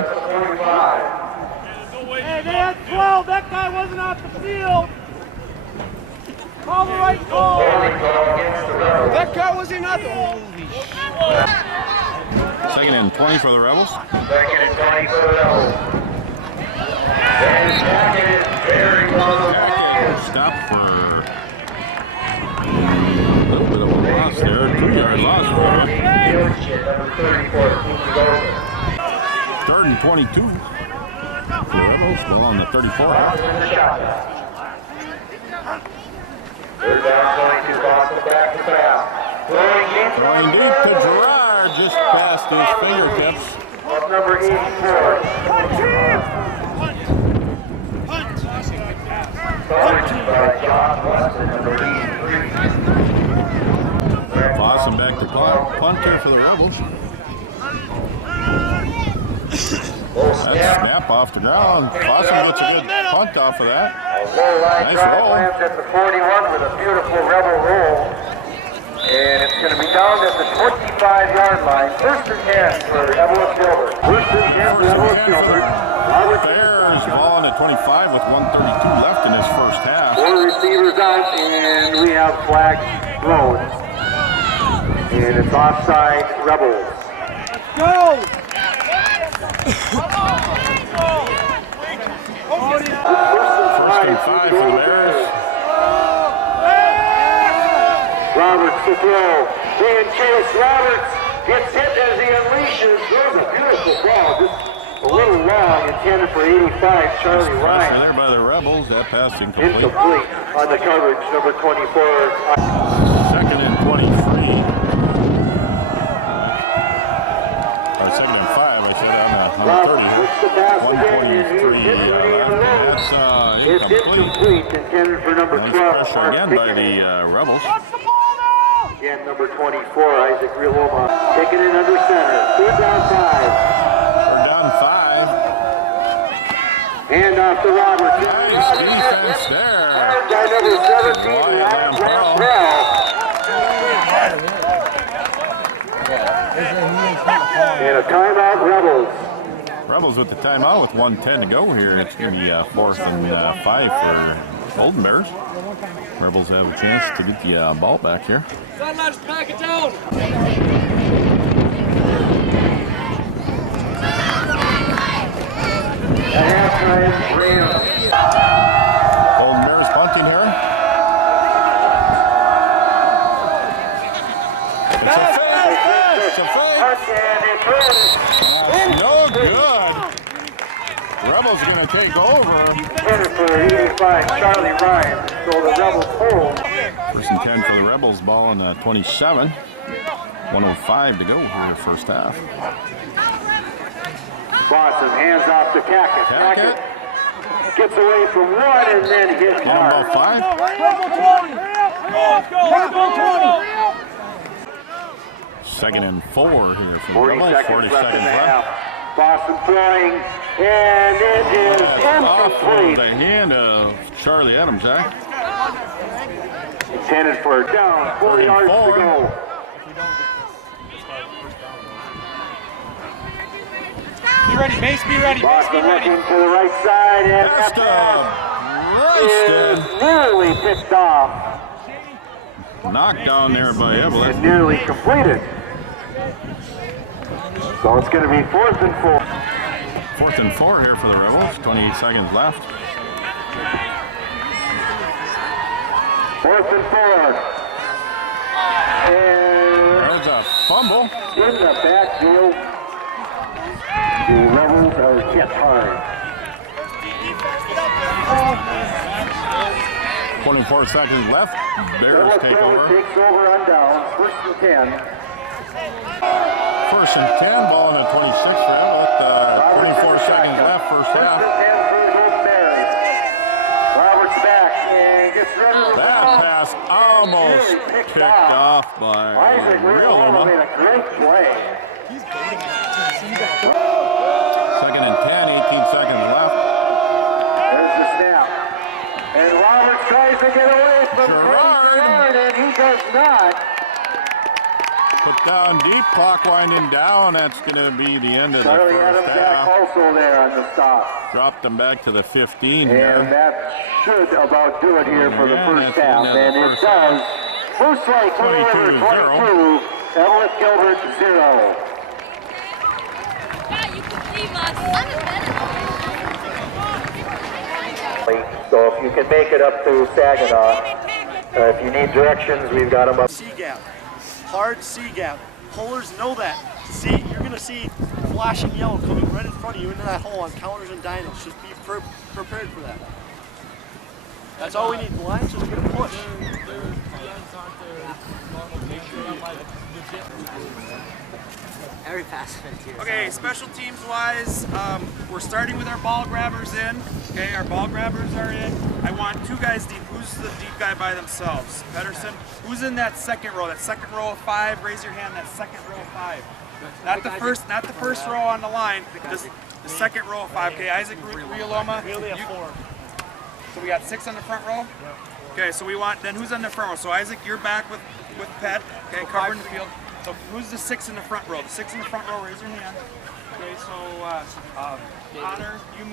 Hey, they had 12. That guy wasn't off the field. Call the right call. That guy wasn't off the field. Second and 20 for the Rebels. Second and 20 for the Rebels. And Jacket is very well. Stop for a little bit of a loss there. 2-yard loss for him. Number 34, Third and 22. The Rebels go on the 34. Third down, 22, Boston back to pass. Throwing deep to Gerard, just past his fingertips. Up number 84. Coverage by John Weston, number 83. Boston back to punt here for the Rebels. That's snap off the ground. Boston gets a good punt off of that. Low line Nice drive roll. lands at the 41 with a beautiful Rebel roll. And it's going to be down at the 25-yard line. First and 10 for Eveleth Gilbert. First and 10 for Eveleth Gilbert. Bears ball on the 25 with 1:32 left in his first half. 4 receivers out, and we have flag thrown. And it's offside Rebels. Go! First and 5 for the Bears. Roberts to throw. Dan Chase Roberts gets hit as he unleashes. Throws a beautiful ball. Just a little long, intended for 85, Charlie Pressure Ryan. there by the Rebels. That pass incomplete. Incomplete on the coverage, number 24. Second and 23. Or second and 5, I said on the 30. 1:43 left. That's It's incomplete, intended for number 12. Pressure again by the Rebels. Again, number 24, Isaac Rioloma. Taking it under center. Third down 5. We're down 5. Hand off to Roberts. Nice defense there. By number 17, Lamprell. And a timeout, Rebels. Rebels with the timeout with 1:10 to go here. It's going to be 4th and 5 for Golden Bears. Rebels have a chance to get the ball back here. Sidelines, back it down. Golden Bears punting here. It's a fake. No good. Rebels are going to take over. Headed for 85, Charlie Ryan. So the Rebels hold. First and 10 for the Rebels, ball on the 27. 1:05 to go here, first half. Boston hands off to Tackett. Tackett gets away from one and then hits hard. About 5. Second and 4 here from the 40 Rebels. seconds 40 left in seconds the left. half. Boston throwing, and it is Off of incomplete. the hand of Charlie Adams, Intended for a down, 4 yards to go. be ready, base be ready, base be ready. Looking to the right side, and that pass is nearly picked off. Knocked down there by Eveleth. And nearly completed. So it's going to be 4th and 4. 4th and 4 here for the Rebels. 28 seconds left. 4th and 4. And there's a fumble. In the backfield, the Rebels are hit hard. 24 seconds left. Bears take over. Takes over on down. 1st and 10. 1st and 10. Ball in the 26 for Eveleth. 24 seconds left. First half. Roberts back and gets rid of that pass almost kicked off by Gilbert. Made a great play. 2nd and 10. 18 seconds left. There's the snap. And Roberts tries to get away from Gerard, and he does not. Put down deep, clock winding down. That's going to be the end of the Charlie first Adams half. back also there on the stop. Dropped them back to the 15 And here. that should about do it here for the Yeah, first that's half. the end of And the it first does. First strike, 22, Eveleth Gilbert 0. So if you can make it up to Saginaw, if you need directions, we've got them up. C gap, hard C gap. Pullers know that. See, you're gonna see flashing yellow coming right in front of you into that hole on counters and dinos. Just be prepared for that. That's all we need. The line's just gonna push. Every pass here. Okay, special teams wise, we're starting with our ball grabbers in. Okay, our ball grabbers are in. I want 2 guys deep. Who's the deep guy by themselves? Pedersen. Who's in that second row? That second row of 5. Raise your hand. That second row of 5. Not the first row on the line. Just the second row of 5. Okay, Isaac Rioloma. We only have 4. So we got 6 on the front row. Okay, so we want then who's on the front row? So Isaac, you're back with Pet. Okay, covering the field. So who's the 6 in the front row? The 6 in the front row, raise your hand. Okay, so Connor, you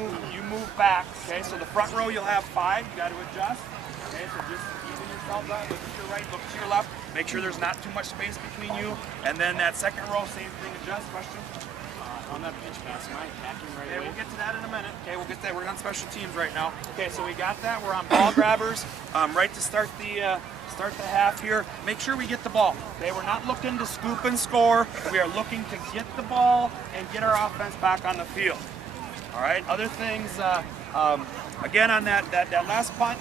move back. Okay, so the front row you'll have 5. You got to adjust. Okay, so just even yourselves out. Look to your right, look to your left. Make sure there's not too much space between you. And then that second row, same thing. Adjust. Question. On that pitch pass, am I attacking right away? Okay, we'll get to that in a minute. Okay, we'll get to that. We're on special teams right now. Okay, so we got that. We're on ball grabbers. Right to start the half here. Make sure we get the ball. Okay, we're not looking to scoop and score. We are looking to get the ball and get our offense back on the field. All right. Other things. Again, on that last punt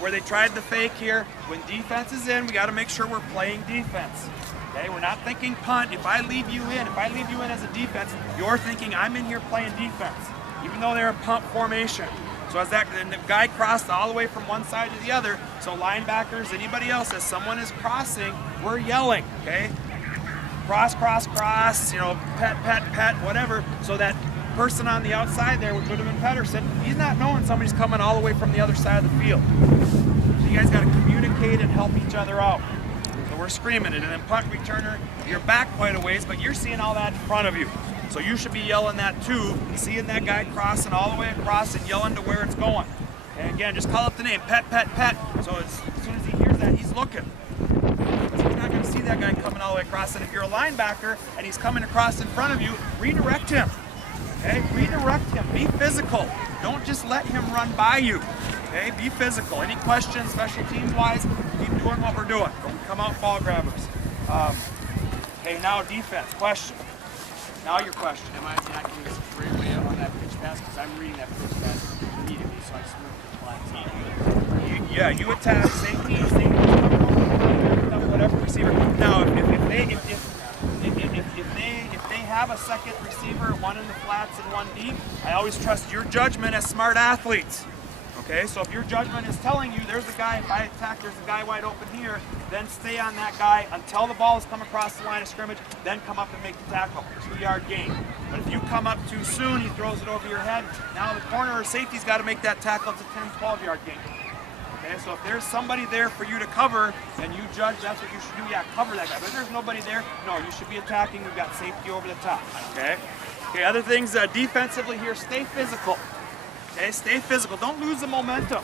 where they tried the fake here. When defense is in, we got to make sure we're playing defense. Okay, we're not thinking punt. If I leave you in as a defense, you're thinking I'm in here playing defense, even though they're in punt formation. So and the guy crossed all the way from one side to the other. So linebackers, anybody else, as someone is crossing, we're yelling. Okay, cross, cross, cross. You know, pet, pet, pet, whatever. So that person on the outside there, which would have been Pedersen, he's not knowing somebody's coming all the way from the other side of the field. So you guys got to communicate and help each other out. We're screaming it, and then punt returner, you're back quite a ways, but you're seeing all that in front of you. So you should be yelling that too, seeing that guy crossing all the way across and yelling to where it's going. And again, just call up the name, pet, pet, pet. So as soon as he hears that, he's looking. So he's not going to see that guy coming all the way across. And if you're a linebacker and he's coming across in front of you, redirect him. Okay, redirect him. Be physical. Don't just let him run by you. Okay, be physical. Any questions, special teams wise, keep doing what we're doing. Don't come out ball grabbers. Okay, now defense. Question. Now your question. Am I attacking this straight way up on that pitch pass? Because I'm reading that pitch pass immediately, so I smooth the flat team. Yeah, you attack safety, whatever receiver. Now, if they have a second receiver, one in the flats and one deep, I always trust your judgment as smart athletes. Okay, so if your judgment is telling you there's a guy, if I attack, there's a guy wide open here, then stay on that guy until the ball has come across the line of scrimmage, then come up and make the tackle. 2-yard gain. But if you come up too soon, he throws it over your head. Now the corner or safety's got to make that tackle. It's a 10, 12-yard gain. Okay, so if there's somebody there for you to cover, then you judge that's what you should do. Yeah, cover that guy. But if there's nobody there, no, you should be attacking. We've got safety over the top. Okay? Okay, other things defensively here, stay physical. Okay, stay physical. Don't lose the momentum.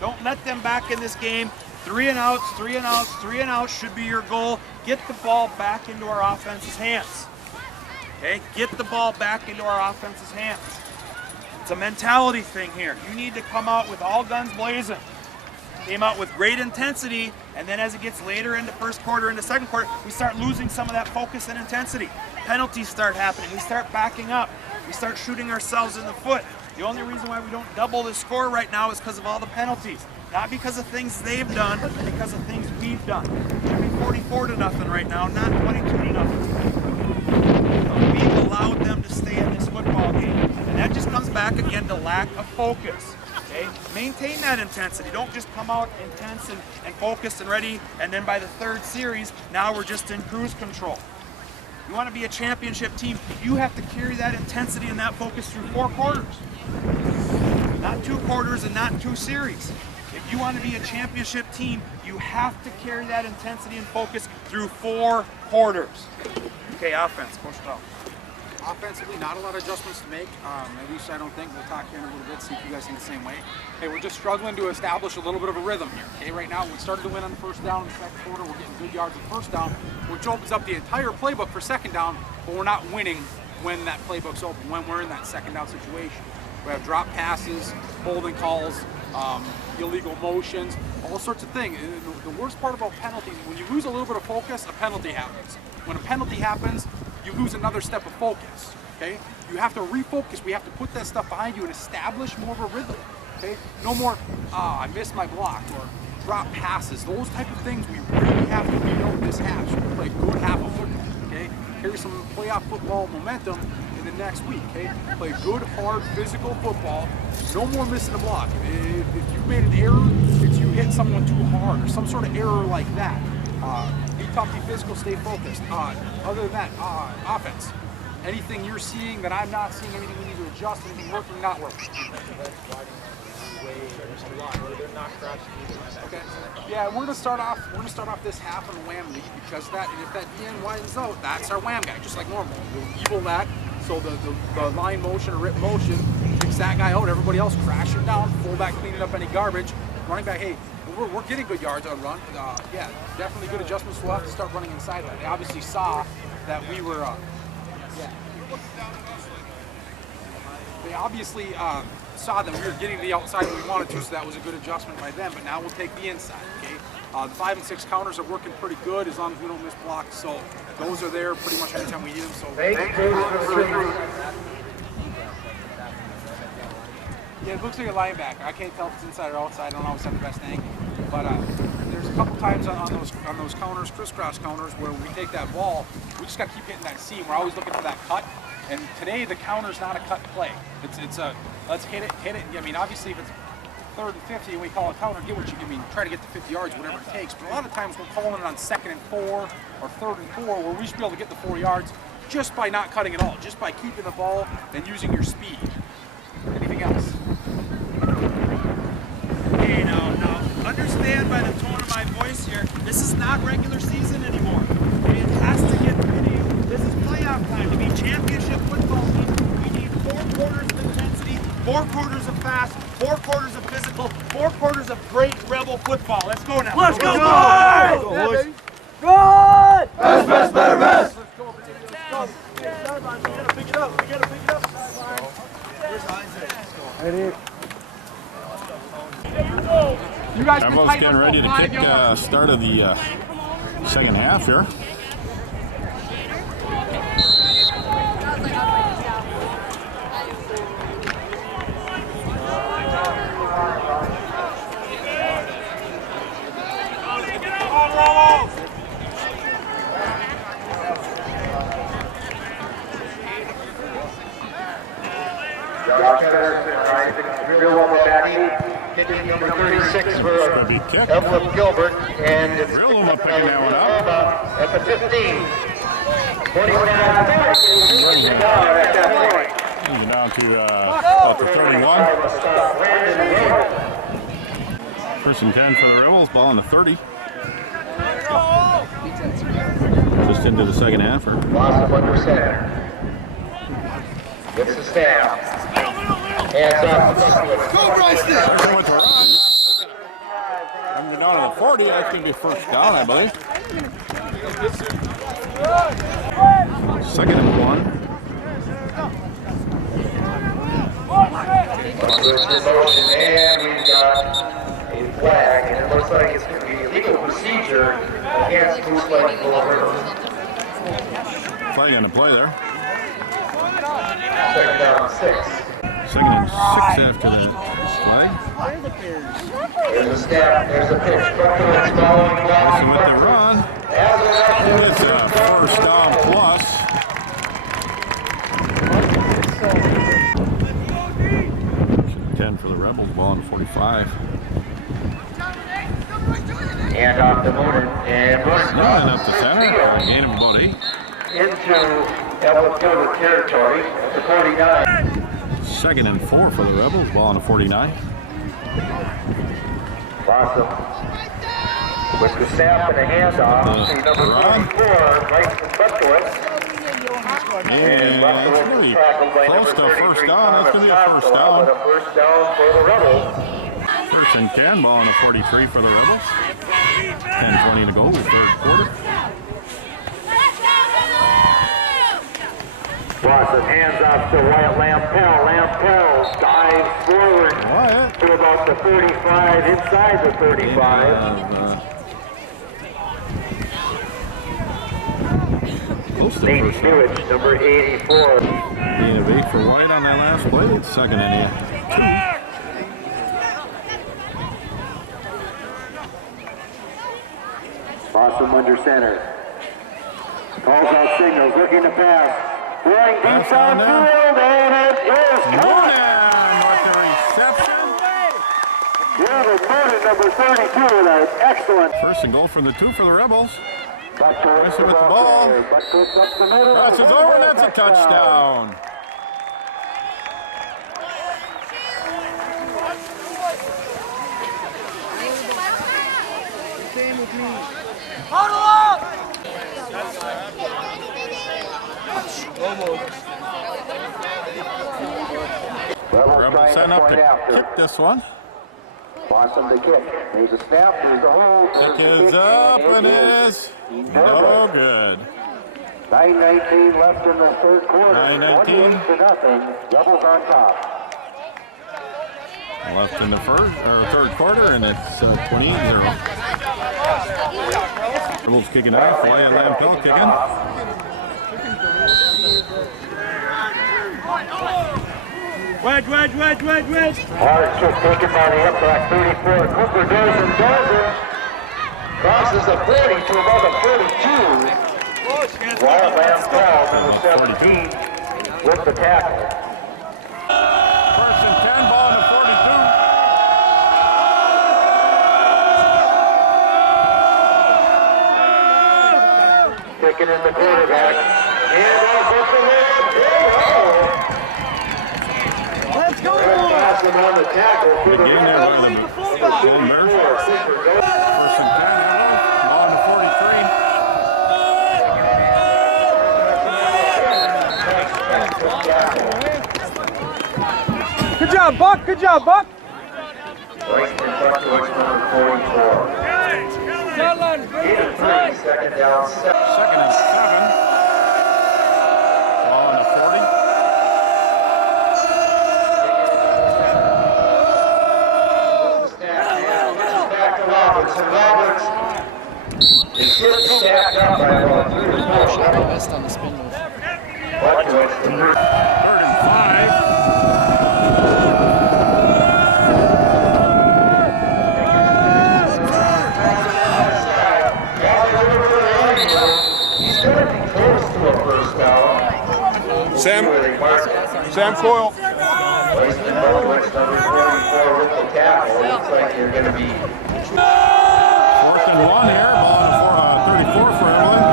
Don't let them back in this game. 3 and outs, 3 and outs, 3 and outs should be your goal. Get the ball back into our offense's hands. Okay, get the ball back into our offense's hands. It's a mentality thing here. You need to come out with all guns blazing. Came out with great intensity, and then as it gets later into first quarter, into second quarter, we start losing some of that focus and intensity. Penalties start happening. We start backing up. We start shooting ourselves in the foot. The only reason why we don't double the score right now is because of all the penalties. Not because of things they've done, but because of things we've done. It should be 44-0 right now, not 22-0. We've allowed them to stay in this football game. And that just comes back again to lack of focus. Okay? Maintain that intensity. Don't just come out intense and focused and ready, and then by the third series, now we're just in cruise control. You want to be a championship team, you have to carry that intensity and that focus through 4 quarters. Not 2 quarters and not 2 series. If you want to be a championship team, you have to carry that intensity and focus through 4 quarters. Okay, offense, Coach Dahl. Offensively, not a lot of adjustments to make. At least I don't think. We'll talk here in a little bit, see if you guys think the same way. Hey, we're just struggling to establish a little bit of a rhythm here. Okay, right now we started to win on the first down in the second quarter. We're getting good yards on first down, which opens up the entire playbook for second down, but we're not winning when that playbook's open, when we're in that second down situation. We have drop passes, holding calls, illegal motions, all sorts of things. The worst part about penalties, when you lose a little bit of focus, a penalty happens. When a penalty happens, you lose another step of focus, okay? You have to refocus. We have to put that stuff behind you and establish more of a rhythm, okay? No more, I missed my block, or drop passes. Those type of things we really have to rebuild this half. So we play a good half of football, okay? Carry some playoff football momentum in the next week, okay? Play good, hard, physical football. No more missing a block. If you made an error, if you hit someone too hard or some sort of error like that, be tough, be physical, stay focused. Other than that, offense. Anything you're seeing that I'm not seeing, anything we need to adjust, anything working, not working. Okay. Yeah, we're gonna start off this half on the wham lead because of that, and if that DN widens out, that's our wham guy, just like normal. We'll evil that, so the line motion or rip motion kicks that guy out, everybody else crashing down, fullback cleaning up any garbage, running back, hey, we're getting good yards on run. Yeah, definitely good adjustments. We'll have to start running inside that. They obviously saw that we were, they obviously saw that we were getting the outside when we wanted to, so that was a good adjustment by them, but now we'll take the inside, okay? The 5 and 6 counters are working pretty good as long as we don't miss blocks, so those are there pretty much every time we need them, so. Yeah, it looks like a linebacker. I can't tell if it's inside or outside. I don't always have the best angle. But there's a couple times on those counters, crisscross counters, where we take that ball, we just got to keep hitting that seam. We're always looking for that cut. And today, the counter's not a cut play. It's a, let's hit it. I mean, obviously, if it's 3rd and 50 and we call a counter, get what you, I mean, try to get to 50 yards, whatever it takes. But a lot of times, we're calling it on 2nd and 4 or 3rd and 4, where we should be able to get the 4 yards just by not cutting at all, just by keeping the ball and using your speed. Anything else? Hey, no. Understand by the tone of my voice here, this is not regular season anymore. Okay, it has to get ready. This is playoff time. To be championship football team, we need 4 quarters of intensity, 4 quarters of fast, 4 quarters of physical, 4 quarters of great rebel football. Let's go now. Let's go, boys! Good! Best, better, best! Let's go, baby. Let's go. We gotta pick it up. Where's Isaac? Right here. You guys Eveleth's getting ready to kick start of the second half here. Josh Patterson, Isaac, real one back. Kicking number 36 for Eveleth Gilbert, and it's real one picking that one up at the 15. 41 at that point. Moving down to about the 31. First and 10 for the Rebels, ball on the 30. Just into the second half. Loss of under center. Gets the snap. Hands up. Go, Bryson! Coming down to the 40, that's going to be first down, I believe. Second and 1. And we've got a flag, and it looks like it's going to be illegal procedure against Moose Lake Boulevard. Flag on the play there. Second down 6. Second and 6 after that flag. There's a snap, there's a pitch. Buckowitz following block. So with the run, it's a first down plus. For the Rebels, ball on 45. And off the Moonen, and Moonen up the center, gain of about 8. Into Eveleth Gilbert territory at the 49. Second and 4 for the Rebels, ball on the 49. Awesome. With the snap and a handoff to number 34, Bryson Buckowitz. And it's going to be close to first down. That's going to be a first down. First down for the Rebels. First and 10, ball on the 43 for the Rebels. 10:20 to go, third quarter. Watson hands off to Wyatt Lampel. Lampel dives forward to about the 35, inside the 35. Nate Stewart, number 84. Gain of 8 for White on that last play. It's second and 2. Awesome under center. Calls out signals, looking to pass. Throwing deep downfield, and it is caught. With the reception. Gilbert, number 32, with an excellent. First and goal from the 2 for the Rebels. Bryson with the ball. Passes over, and that's a touchdown. Rebels setting up to kick this one. Awesome to kick. There's a snap, there's the hold. Kick is up, and it is no good. 9:19 left in the third quarter. 9:19. 28-0. Rebels on top. Left in the third quarter, and it's 28-0. Rebels kicking off. Wyatt Lampel kicking. Wedge. Hard kick taken by the upright 34. Cooper goes and Dover. Crosses the 40 to about the 42. Wyatt Lampel, number 17, with the tackle. First and 10, ball in the 42. Kicking in the quarterback. And off the let's go! Passing on the tackle for the game there by the Golden Bears. First and 10, ball in the 43. Good job, Buck. Good job, Buck. Second down, 7. Second and 7. Ball in the 40. Roberts. It's stacked up by about 3 or 4. Missed on the spin move. Third and 5. He's going to be close to a first down. Sam Coyle. Number 44 with the tackle. Looks like you're going to be 4th and 1 here. Ball in the 34 for Eveleth.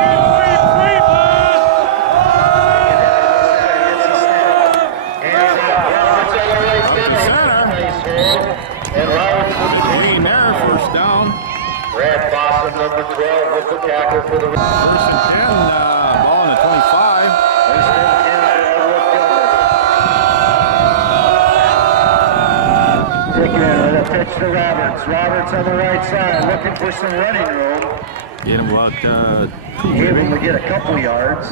Gain there, first down. Brad Boston, number 12, with the tackle for the First and 10, ball in the 25. with a pitch to Roberts. Roberts on the right side, looking for some running room. Get him about 2. Able to get a couple yards.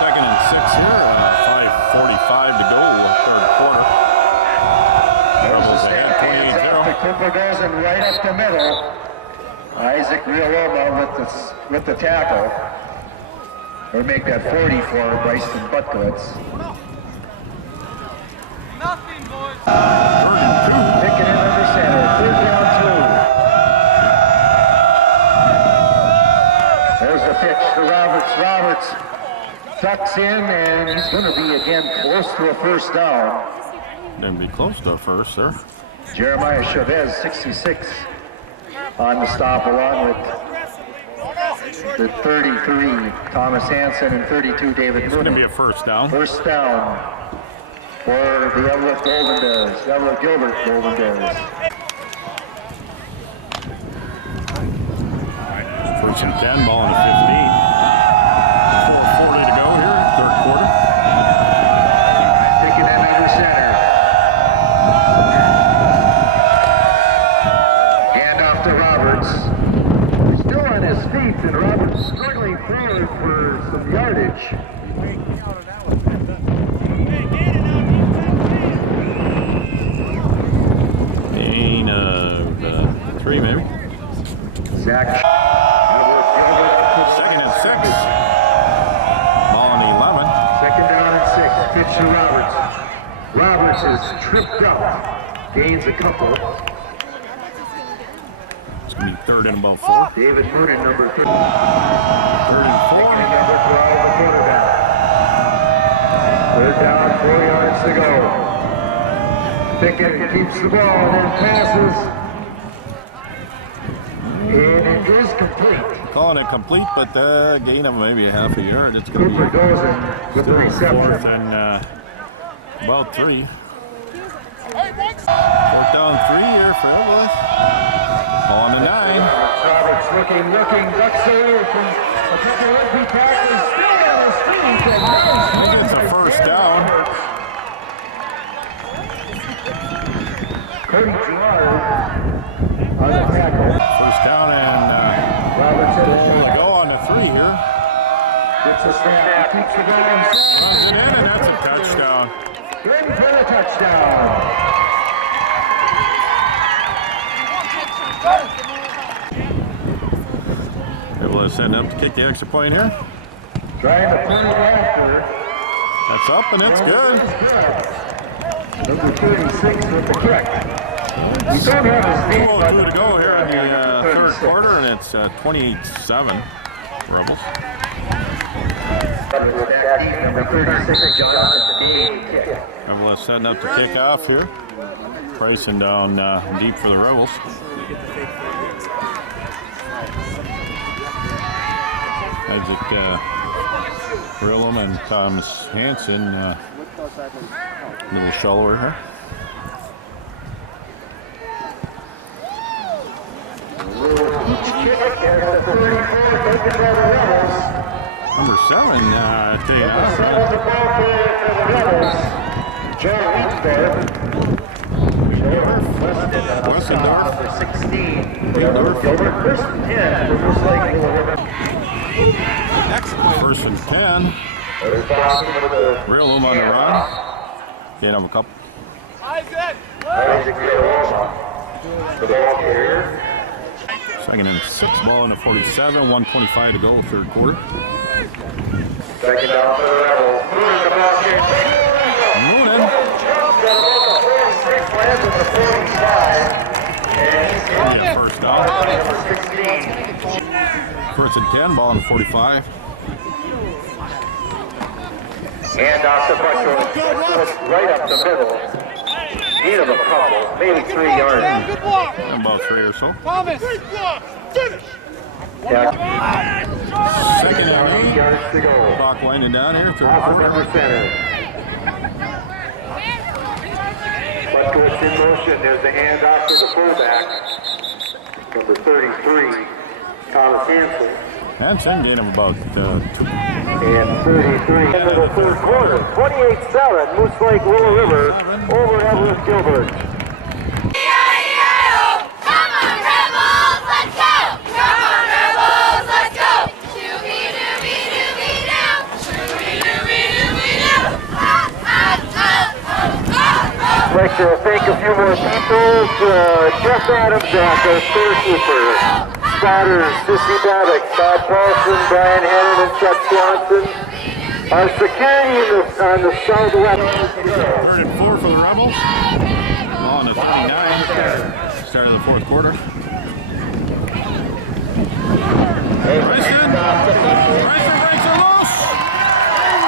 Second and 6 here. 5:45 to go, third quarter. Rebels ahead 28-0. Cooper goes in right up the middle. Isaac Rioloma with the tackle. Or make that 40 for Bryson Butklitz. Nothing, boys. Picking in under center. 3rd down 2. There's the pitch to Roberts. Roberts tucks in, and he's going to be again close to a first down. Didn't be close to a first, sir. Jeremiah Chavez, 66, on the stop, along with the 33, Thomas Hansen, and 32, David It's going to Mooney. be a first down. First down for the Eveleth Golden Bears, Eveleth Gilbert Golden Bears. First and 10, ball in the 15. 4:40 to go here, third quarter. Taking that under center. Hand off to Roberts. He's still on his feet, and Roberts struggling forward for some yardage. Gain of 3 maybe. Zach. Second and 6. Ball in 11. Second down and 6. Pitch to Roberts. Roberts is tripped up. Gains a couple. It's going to be third and about 4. David Mooney, number 3. Third and 4. Taking number 12, the quarterback. 3rd down, 4 yards to go. Pickett keeps the ball and then passes. And it is complete. Calling it complete, but gain of maybe a half a yard. It's going to Cooper be goes in with the reception. 4th and about 3. 4th down 3 here for Eveleth. Ball on the 9. Roberts looking, ducks away from a couple of rugby tackles. Still on his feet. I think it's a first down. Cody Gerard on the tackle. First down and Roberts in the to go on the 3 here. Gets a snap, keeps the ball Runs it in, and that's a touchdown. ready for the touchdown. Eveleth setting up to kick the extra point here. Trying to turn it after. That's up, and it's good. Number 36 with the kick. We don't have a state 2:02 to go here in the third quarter, and it's 28-7 Rebels. Number 36, Jonathan Day kick. Eveleth setting up to kick off here. Pricing down deep for the Rebels. Isaac Rillum and Thomas Hansen a little shallower here. Number 7, taking off. Westendorf. Gilbert, first and 10. Looks like First and 10. Rillum on the run. Gain of a couple. Isaac! Second and 6, ball in the 47, 1:25 to go, third quarter. Second down for the Rebels. Moonen. Yeah, first down. First and 10, ball in the 45. Hand off to Butchwood. Right up the middle. Need of a couple, maybe 3 yards. Good block! About 3 or so. Thomas! Great block! Finish! Second and 8 yards to go. Clock winding down here, third Off quarter. number center. Butchwood's in motion. There's the hand off to the fullback. Number 33, Thomas Hansen. Hansen gain of about 2. and 33 into the third quarter. 28-7, Moose Lake Willow River over Eveleth Gilbert. I'd like to thank a few more people. Jeff Adams, our scorekeeper. Spotter, Sissy Babbitt, Bob Paulson, Brian Hannon, and Chuck Swanson. Our security on the southwest. 3rd and 4 for the Rebels. Ball on the 39. Start of the fourth quarter. Bryson loose.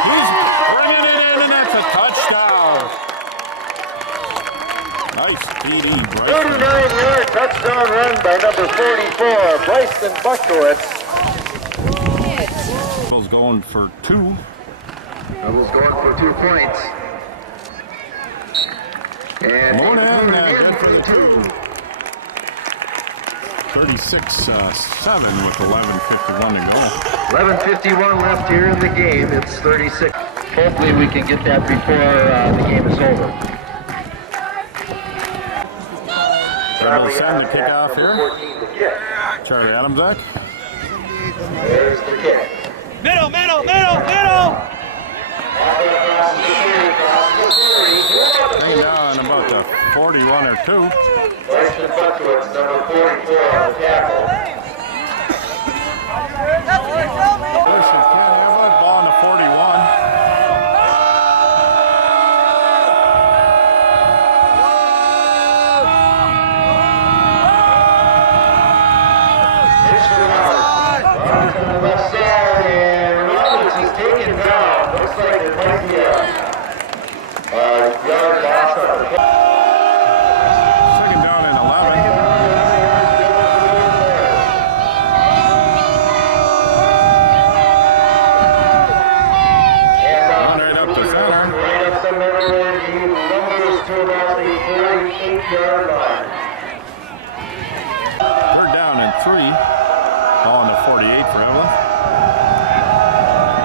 He's bringing it in, and that's a touchdown. Nice TD, Bryson. 39-yard touchdown run by number 44, Bryson Buckowitz. Rebels going for 2. Rebels going for 2 points. And good for the 2. 36-7 with 11:51 to go. 11:51 left here in the game. It's 36. Hopefully we can get that before the game is over. Rebels send the kickoff here. Charlie Adamczak. There's the kick. Middle. Bring it down about the 41 or 2. Bryson Buckowitz, number 44 on the tackle. Ball on the 41. Left side, and Roberts is taken down. Looks like there might be a yard loss on the play. Second down and 11. Run right up to center. Right up the middle, and he lumbers to about the 48-yard line. 3rd down and 3. Ball on the 48 for Eveleth.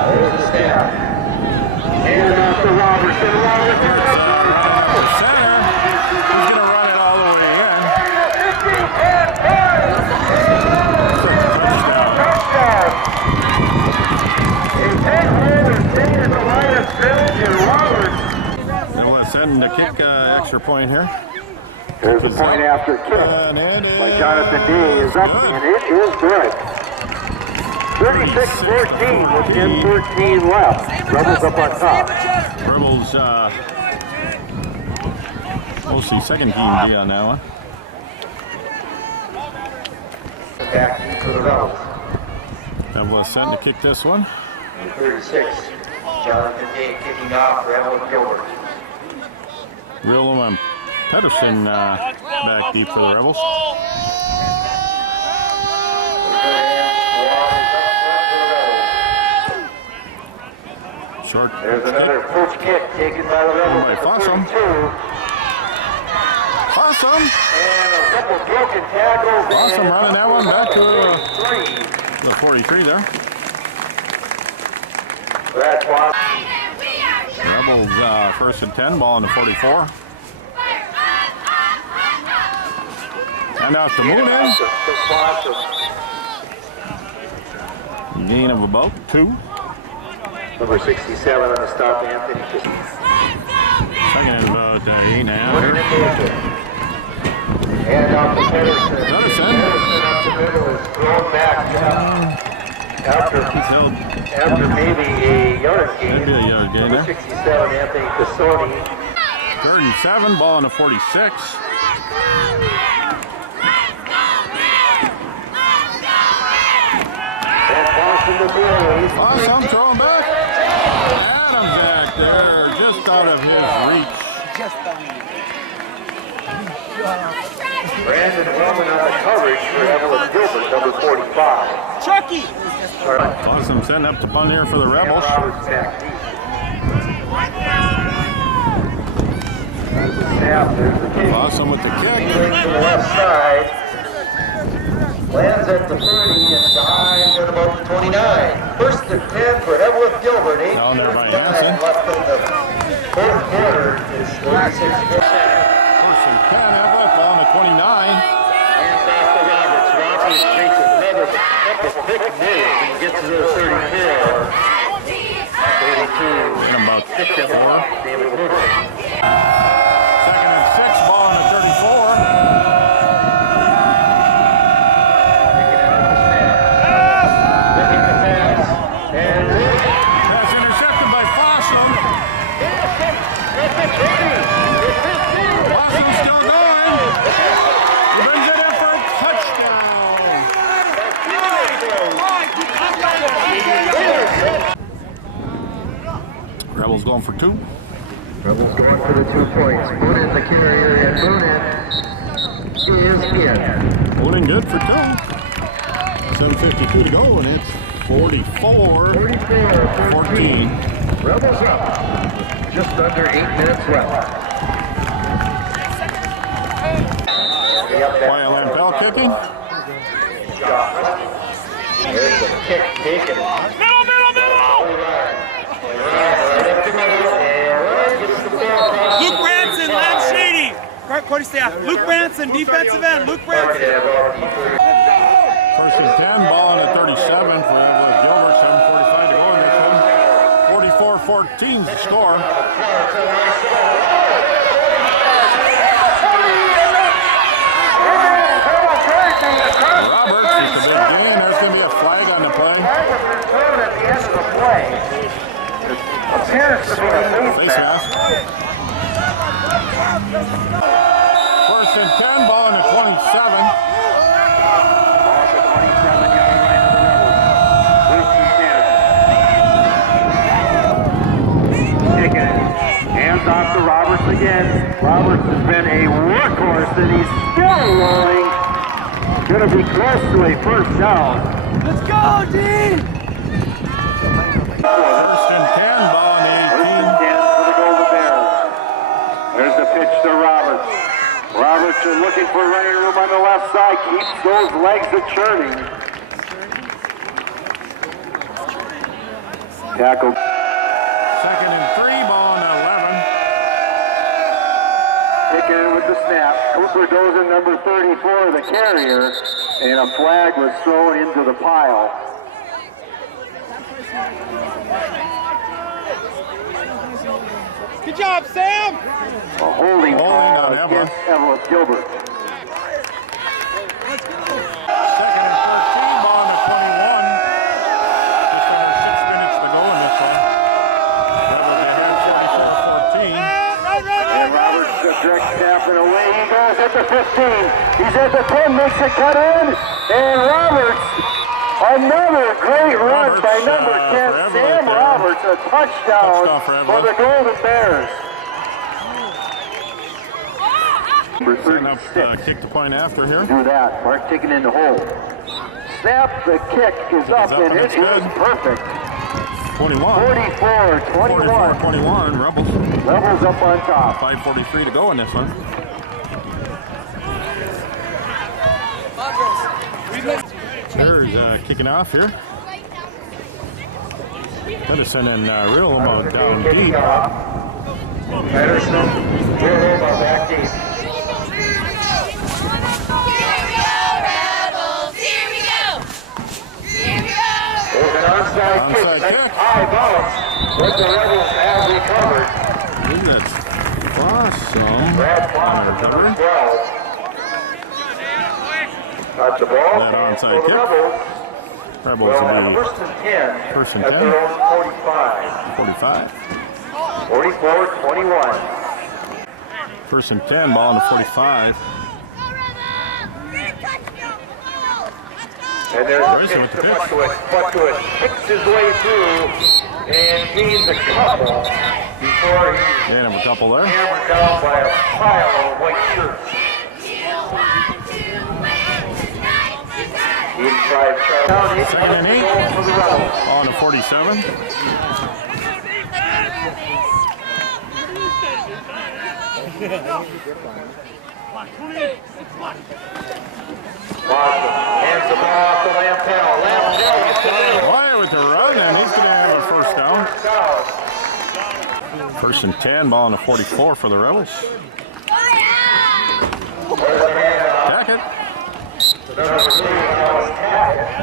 There's the snap. And off to Robertson. Up to center. He's going to run it all the way in. Eveleth sending the kick, extra point here. There's a point after kick by Jonathan D. is up, and it is good. 36-14 with 10:13 left. Rebels up on top. Rebels, mostly second team D on that one. Back deep for the Rebels. Eveleth sent to kick this one. Number 36, Jonathan D. kicking off for Eveleth Gilbert. Real Pedersen back deep for the Rebels. Short. There's another push kick taken by the Rebels. By Fossum. Fossum. And a couple broken tackles. Fossum running that one back to the 43 there. That's why. Rebels 1st and 10, ball on the 44. And out to Moonin. Gain of about 2. Number 67 on the stop, Anthony. Second is about 8.5. And off to Pedersen. Pedersen up the middle is thrown back. After maybe a yard gain. Maybe a yard gain there. 67, Anthony Cassoni. 3rd and 7, ball on the 46. Awesome, throwing back. Adamczak there, just out of his reach. Brandon Wellman on the coverage for Eveleth Gilbert, number 45. Chucky! Awesome, setting up to punt here for the Rebels. Awesome with the kick. To the left side. Lands at the 30 and dives with about the 29. First and 10 for Eveleth Gilbert. 8 Down there by minutes Hansen. left in the fourth quarter. It's 36. First and 10, Eveleth, ball on the 29. Hands off to Roberts. Roberts takes another couple quick moves and gets to the 34. 32. In about 6 David Moore. Second and 6, ball on the 34. Pass intercepted by Fossum. Fossum still going. He brings it in for a touchdown. Rebels going for 2. Rebels going for the 2 points. Moonin the carrier, and Moonin is in. Holding good for 2. 7:52 to go, and it's 44-14. Rebels up. Just under 8 minutes left. Wyatt Lampel kicking. There's the kick taken. Luke Branson, Lam Shady. Cody staff. Luke Branson, defensive end. Luke Branson. First and 10, ball on the 37 for Gilbert. 7:45 to go in this one. 44-14 is the score. Roberts with the big gain. There's going to be a flag on the play. At the end of the play. Appears to be a face mask. First and 10, ball on the 27. Off the 27-yard line of the Rebels. Kicking it. Hands off to Roberts again. Roberts has been a workhorse and he's still rolling. Going to be close to a first down. Let's go, Dean! First and 10, ball on the 18. For the Golden Bears. There's the pitch to Roberts. Roberts is looking for running room on the left side. Keeps those legs a-churning. Tackle. Second and 3, ball on the 11. Taking it with the snap. Cooper goes in number 34, the carrier, and a flag was thrown into the pile. Good job, Sam! A holding call on against Eveleth Gilbert. Second and 13, ball on the 21. Just under 6 minutes to go in this one. Rebels ahead 44-14. And Roberts direct snap and away he goes at the 15. He's at the 10, makes a cut in, and Roberts, another great run by number 10, Sam Roberts, a touchdown for the Golden Bears. Number 36. Kick the point after here. Do that. Mark taking in the hole. Snap, the kick is up and it is perfect. 21. 44-21. Rebels. Rebels up on top. 5:43 to go in this one. Here's kicking off here. Edison and real about down deep. Patterson, real back deep. There's an onside kick. Nice high bounce. What the Rebels have recovered. Isn't it awesome? Brad Foster, number 12. Got the ball. That onside for the kick. Rebels. Rebels will be First and 10. first and At 10. their own 45. 44-21. First and 10, ball on the 45. And there's a Grayson with pitch the to pitch. Buckwitz. Kicks his way through and gains a couple before he's Gain him a couple there. hammered down by a pile of white shirts. Inside Charlie. Second and 8. For the Rebels. On the 47. Hands the ball off to Lampel. Why with the run, and he's going to have a first down. First and 10, ball on the 44 for the Rebels. Tackett.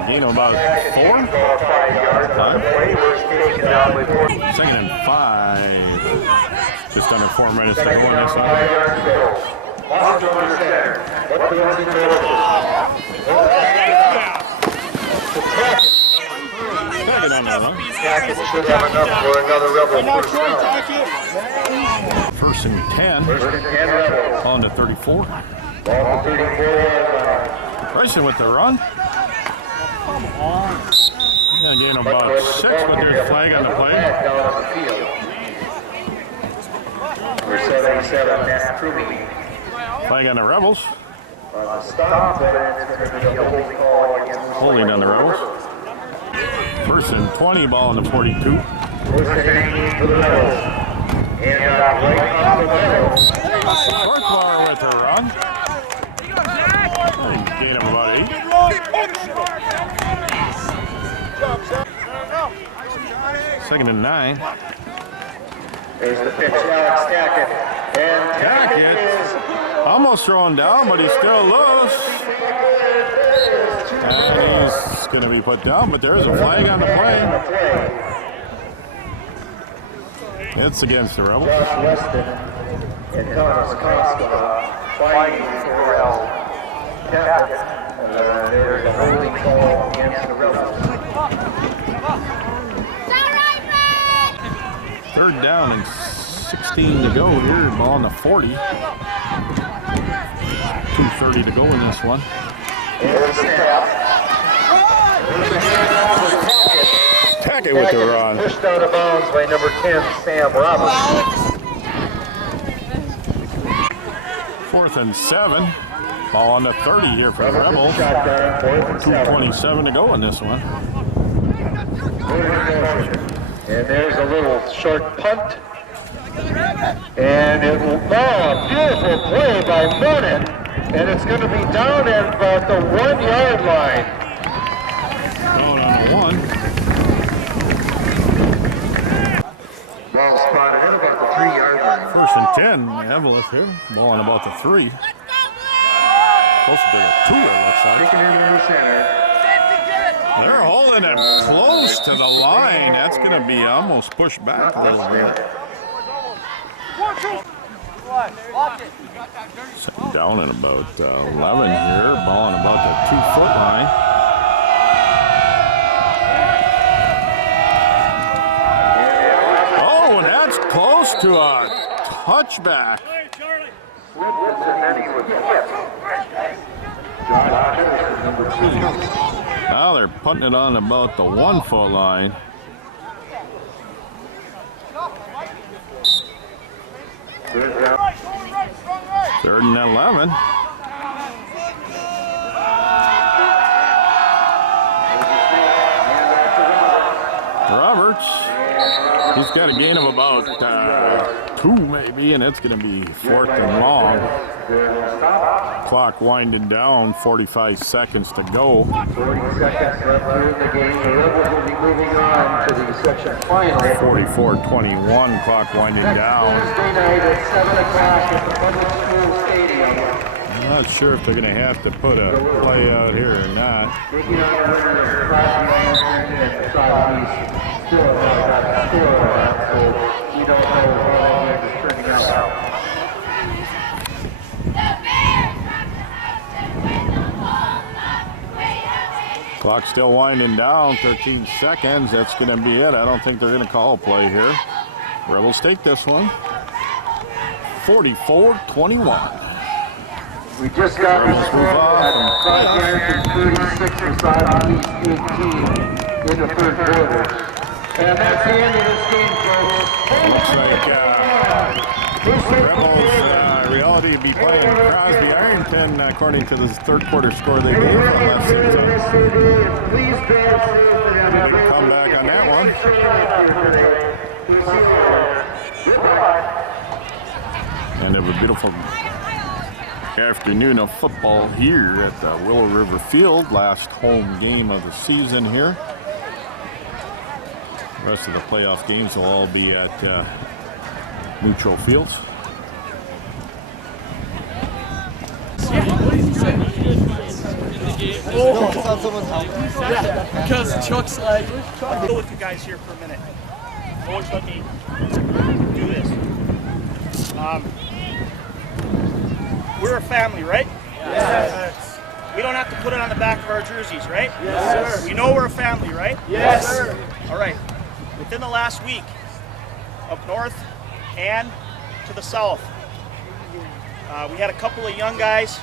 Gain of about 4. 5. Second and 5. Just under 4 minutes to go on this one. Tackett on that one. First and 10. On to 34. Bryson with the run. Yeah, gain of about 6, but there's a flag on the play. Flag on the Rebels. Holding on the Rebels. First and 20, ball on the 42. Farquhar with a run. Gain of about 8. Second and 9. There's the pitch, Alex Tackett. And Tackett almost thrown down, but he's still loose. And he's going to be put down, but there's a flag on the play. It's against the Rebels. Josh Weston and Thomas Costa fighting for Tackett. There's a holding call against the Rebels. Third down and 16 to go here. Ball on the 40. 2:30 to go in this one. Tackett with the run. Pushed out of bounds by number 10, Sam Roberts. 4th and 7. Ball on the 30 here for the Rebels. 2:27 to go in this one. And there's a little short punt. And it will, beautiful play by Moonen. And it's going to be down at about the 1-yard line. Going on the 1. Ball spotted at about the 3-yard line. First and 10, Eveleth here. Ball on about the 3. Close to the 2, it looks like. Taking it into the center. They're holding him close to the line. That's going to be almost pushed back a little bit. Second down and about 11 here. Ball on about the 2-foot line. Oh, and that's close to a touchback. Now they're putting it on about the 1-foot line. Third and 11. Roberts, he's got a gain of about 2 maybe, and it's going to be 4th and long. Clock winding down, 45 seconds to go. 40 seconds left here in the game. The Rebels will be moving on to the section final. 44-21, clock winding down. Thursday night at 7 o'clock at the Public School Stadium. I'm not sure if they're going to have to put a play out here or not. Taking on the winner of Crosby and the Southeast. Still not got a score on that, so we don't know how that game is turning out. Clock still winding down, 13 seconds. That's going to be it. I don't think they're going to call a play here. Rebels take this one. 44-21. We just got the score at Crosby 36 and Southeast 18 in the third quarter. And that's the end of this game, folks. Looks like Rebels reality to be playing Crosby Ironton according to the third quarter score they gave last season. Big comeback on that one. And have a beautiful Afternoon of football here at the Willow River Field. Last home game of the season here. The rest of the playoff games will all be at neutral fields. Oh, it's on someone's house. Yeah, because Chuck's like, I'll go with you guys here for a minute. Always let me do this. We're a family, right? Yes. We don't have to put it on the back of our jerseys, right? Yes, sir. We know we're a family, right? Yes, sir. All right. Within the last week, up north and to the south, we had a couple of young guys.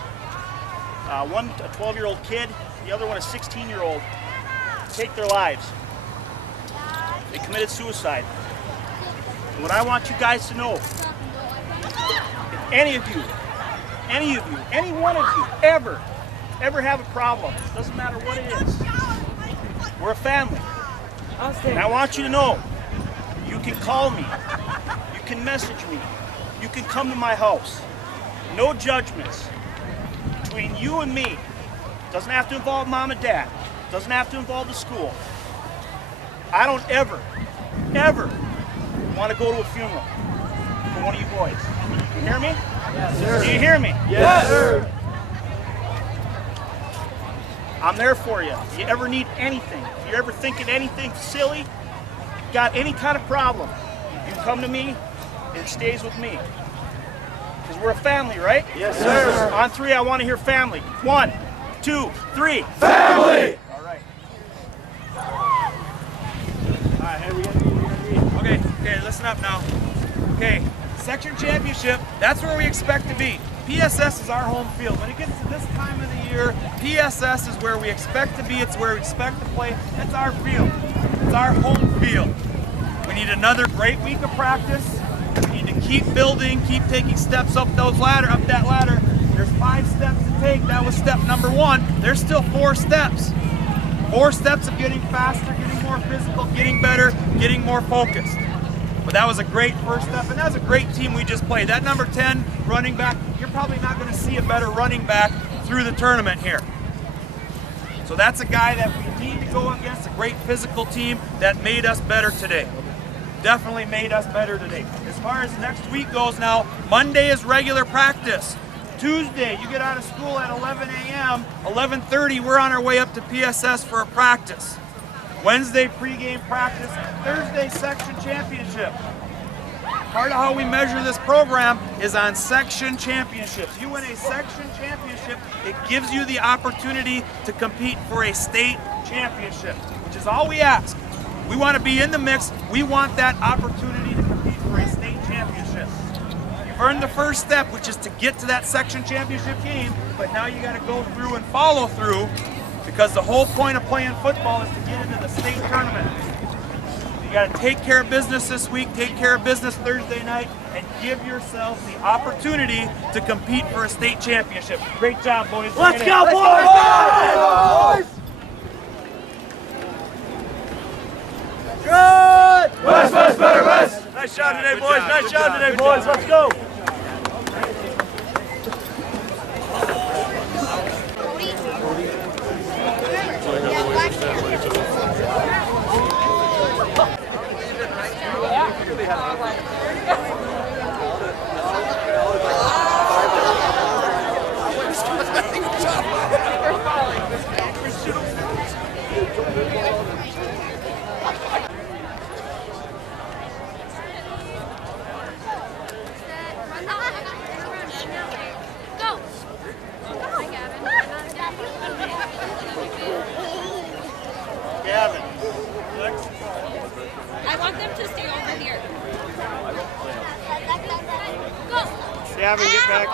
One a 12-year-old kid, the other one a 16-year-old, take their lives. They committed suicide. And what I want you guys to know, if any of you, any one of you, ever have a problem, doesn't matter what it is, we're a family. And I want you to know, you can call me, you can message me, you can come to my house. No judgments. Between you and me, doesn't have to involve mom and dad, doesn't have to involve the school. I don't ever want to go to a funeral for one of you boys. You hear me? Yes, sir. Do you hear me? Yes, sir. I'm there for you. If you ever need anything, if you're ever thinking anything silly, got any kind of problem, you come to me, and it stays with me. Because we're a family, right? Yes, sir. On three, I want to hear family. 1, 2, 3. Family! All right. All right, here we go. Okay, listen up now. Okay, section championship, that's where we expect to be. PSS is our home field. When it gets to this time of the year, PSS is where we expect to be. It's where we expect to play. It's our field. It's our home field. We need another great week of practice. We need to keep building, keep taking steps up that ladder. There's 5 steps to take. That was step number 1. There's still 4 steps. 4 steps of getting faster, getting more physical, getting better, getting more focused. But that was a great first step, and that was a great team we just played. That number 10 running back, you're probably not going to see a better running back through the tournament here. So that's a guy that we need to go against, a great physical team that made us better today. Definitely made us better today. As far as next week goes now, Monday is regular practice. Tuesday, you get out of school at 11 a.m., 11:30, we're on our way up to PSS for a practice. Wednesday, pregame practice. Thursday, section championship. Part of how we measure this program is on section championships. You win a section championship, it gives you the opportunity to compete for a state championship, which is all we ask. We want to be in the mix. We want that opportunity to compete for a state championship. You've earned the first step, which is to get to that section championship game, but now you got to go through and follow through, because the whole point of playing football is to get into the state tournament. You got to take care of business this week, take care of business Thursday night, and give yourself the opportunity to compete for a state championship. Great job, boys. Let's go, boys! Good! West, better, West! Nice job today, boys. Nice job today, boys. Let's go! Gavin. I want them to stay over here. Gavin, get back.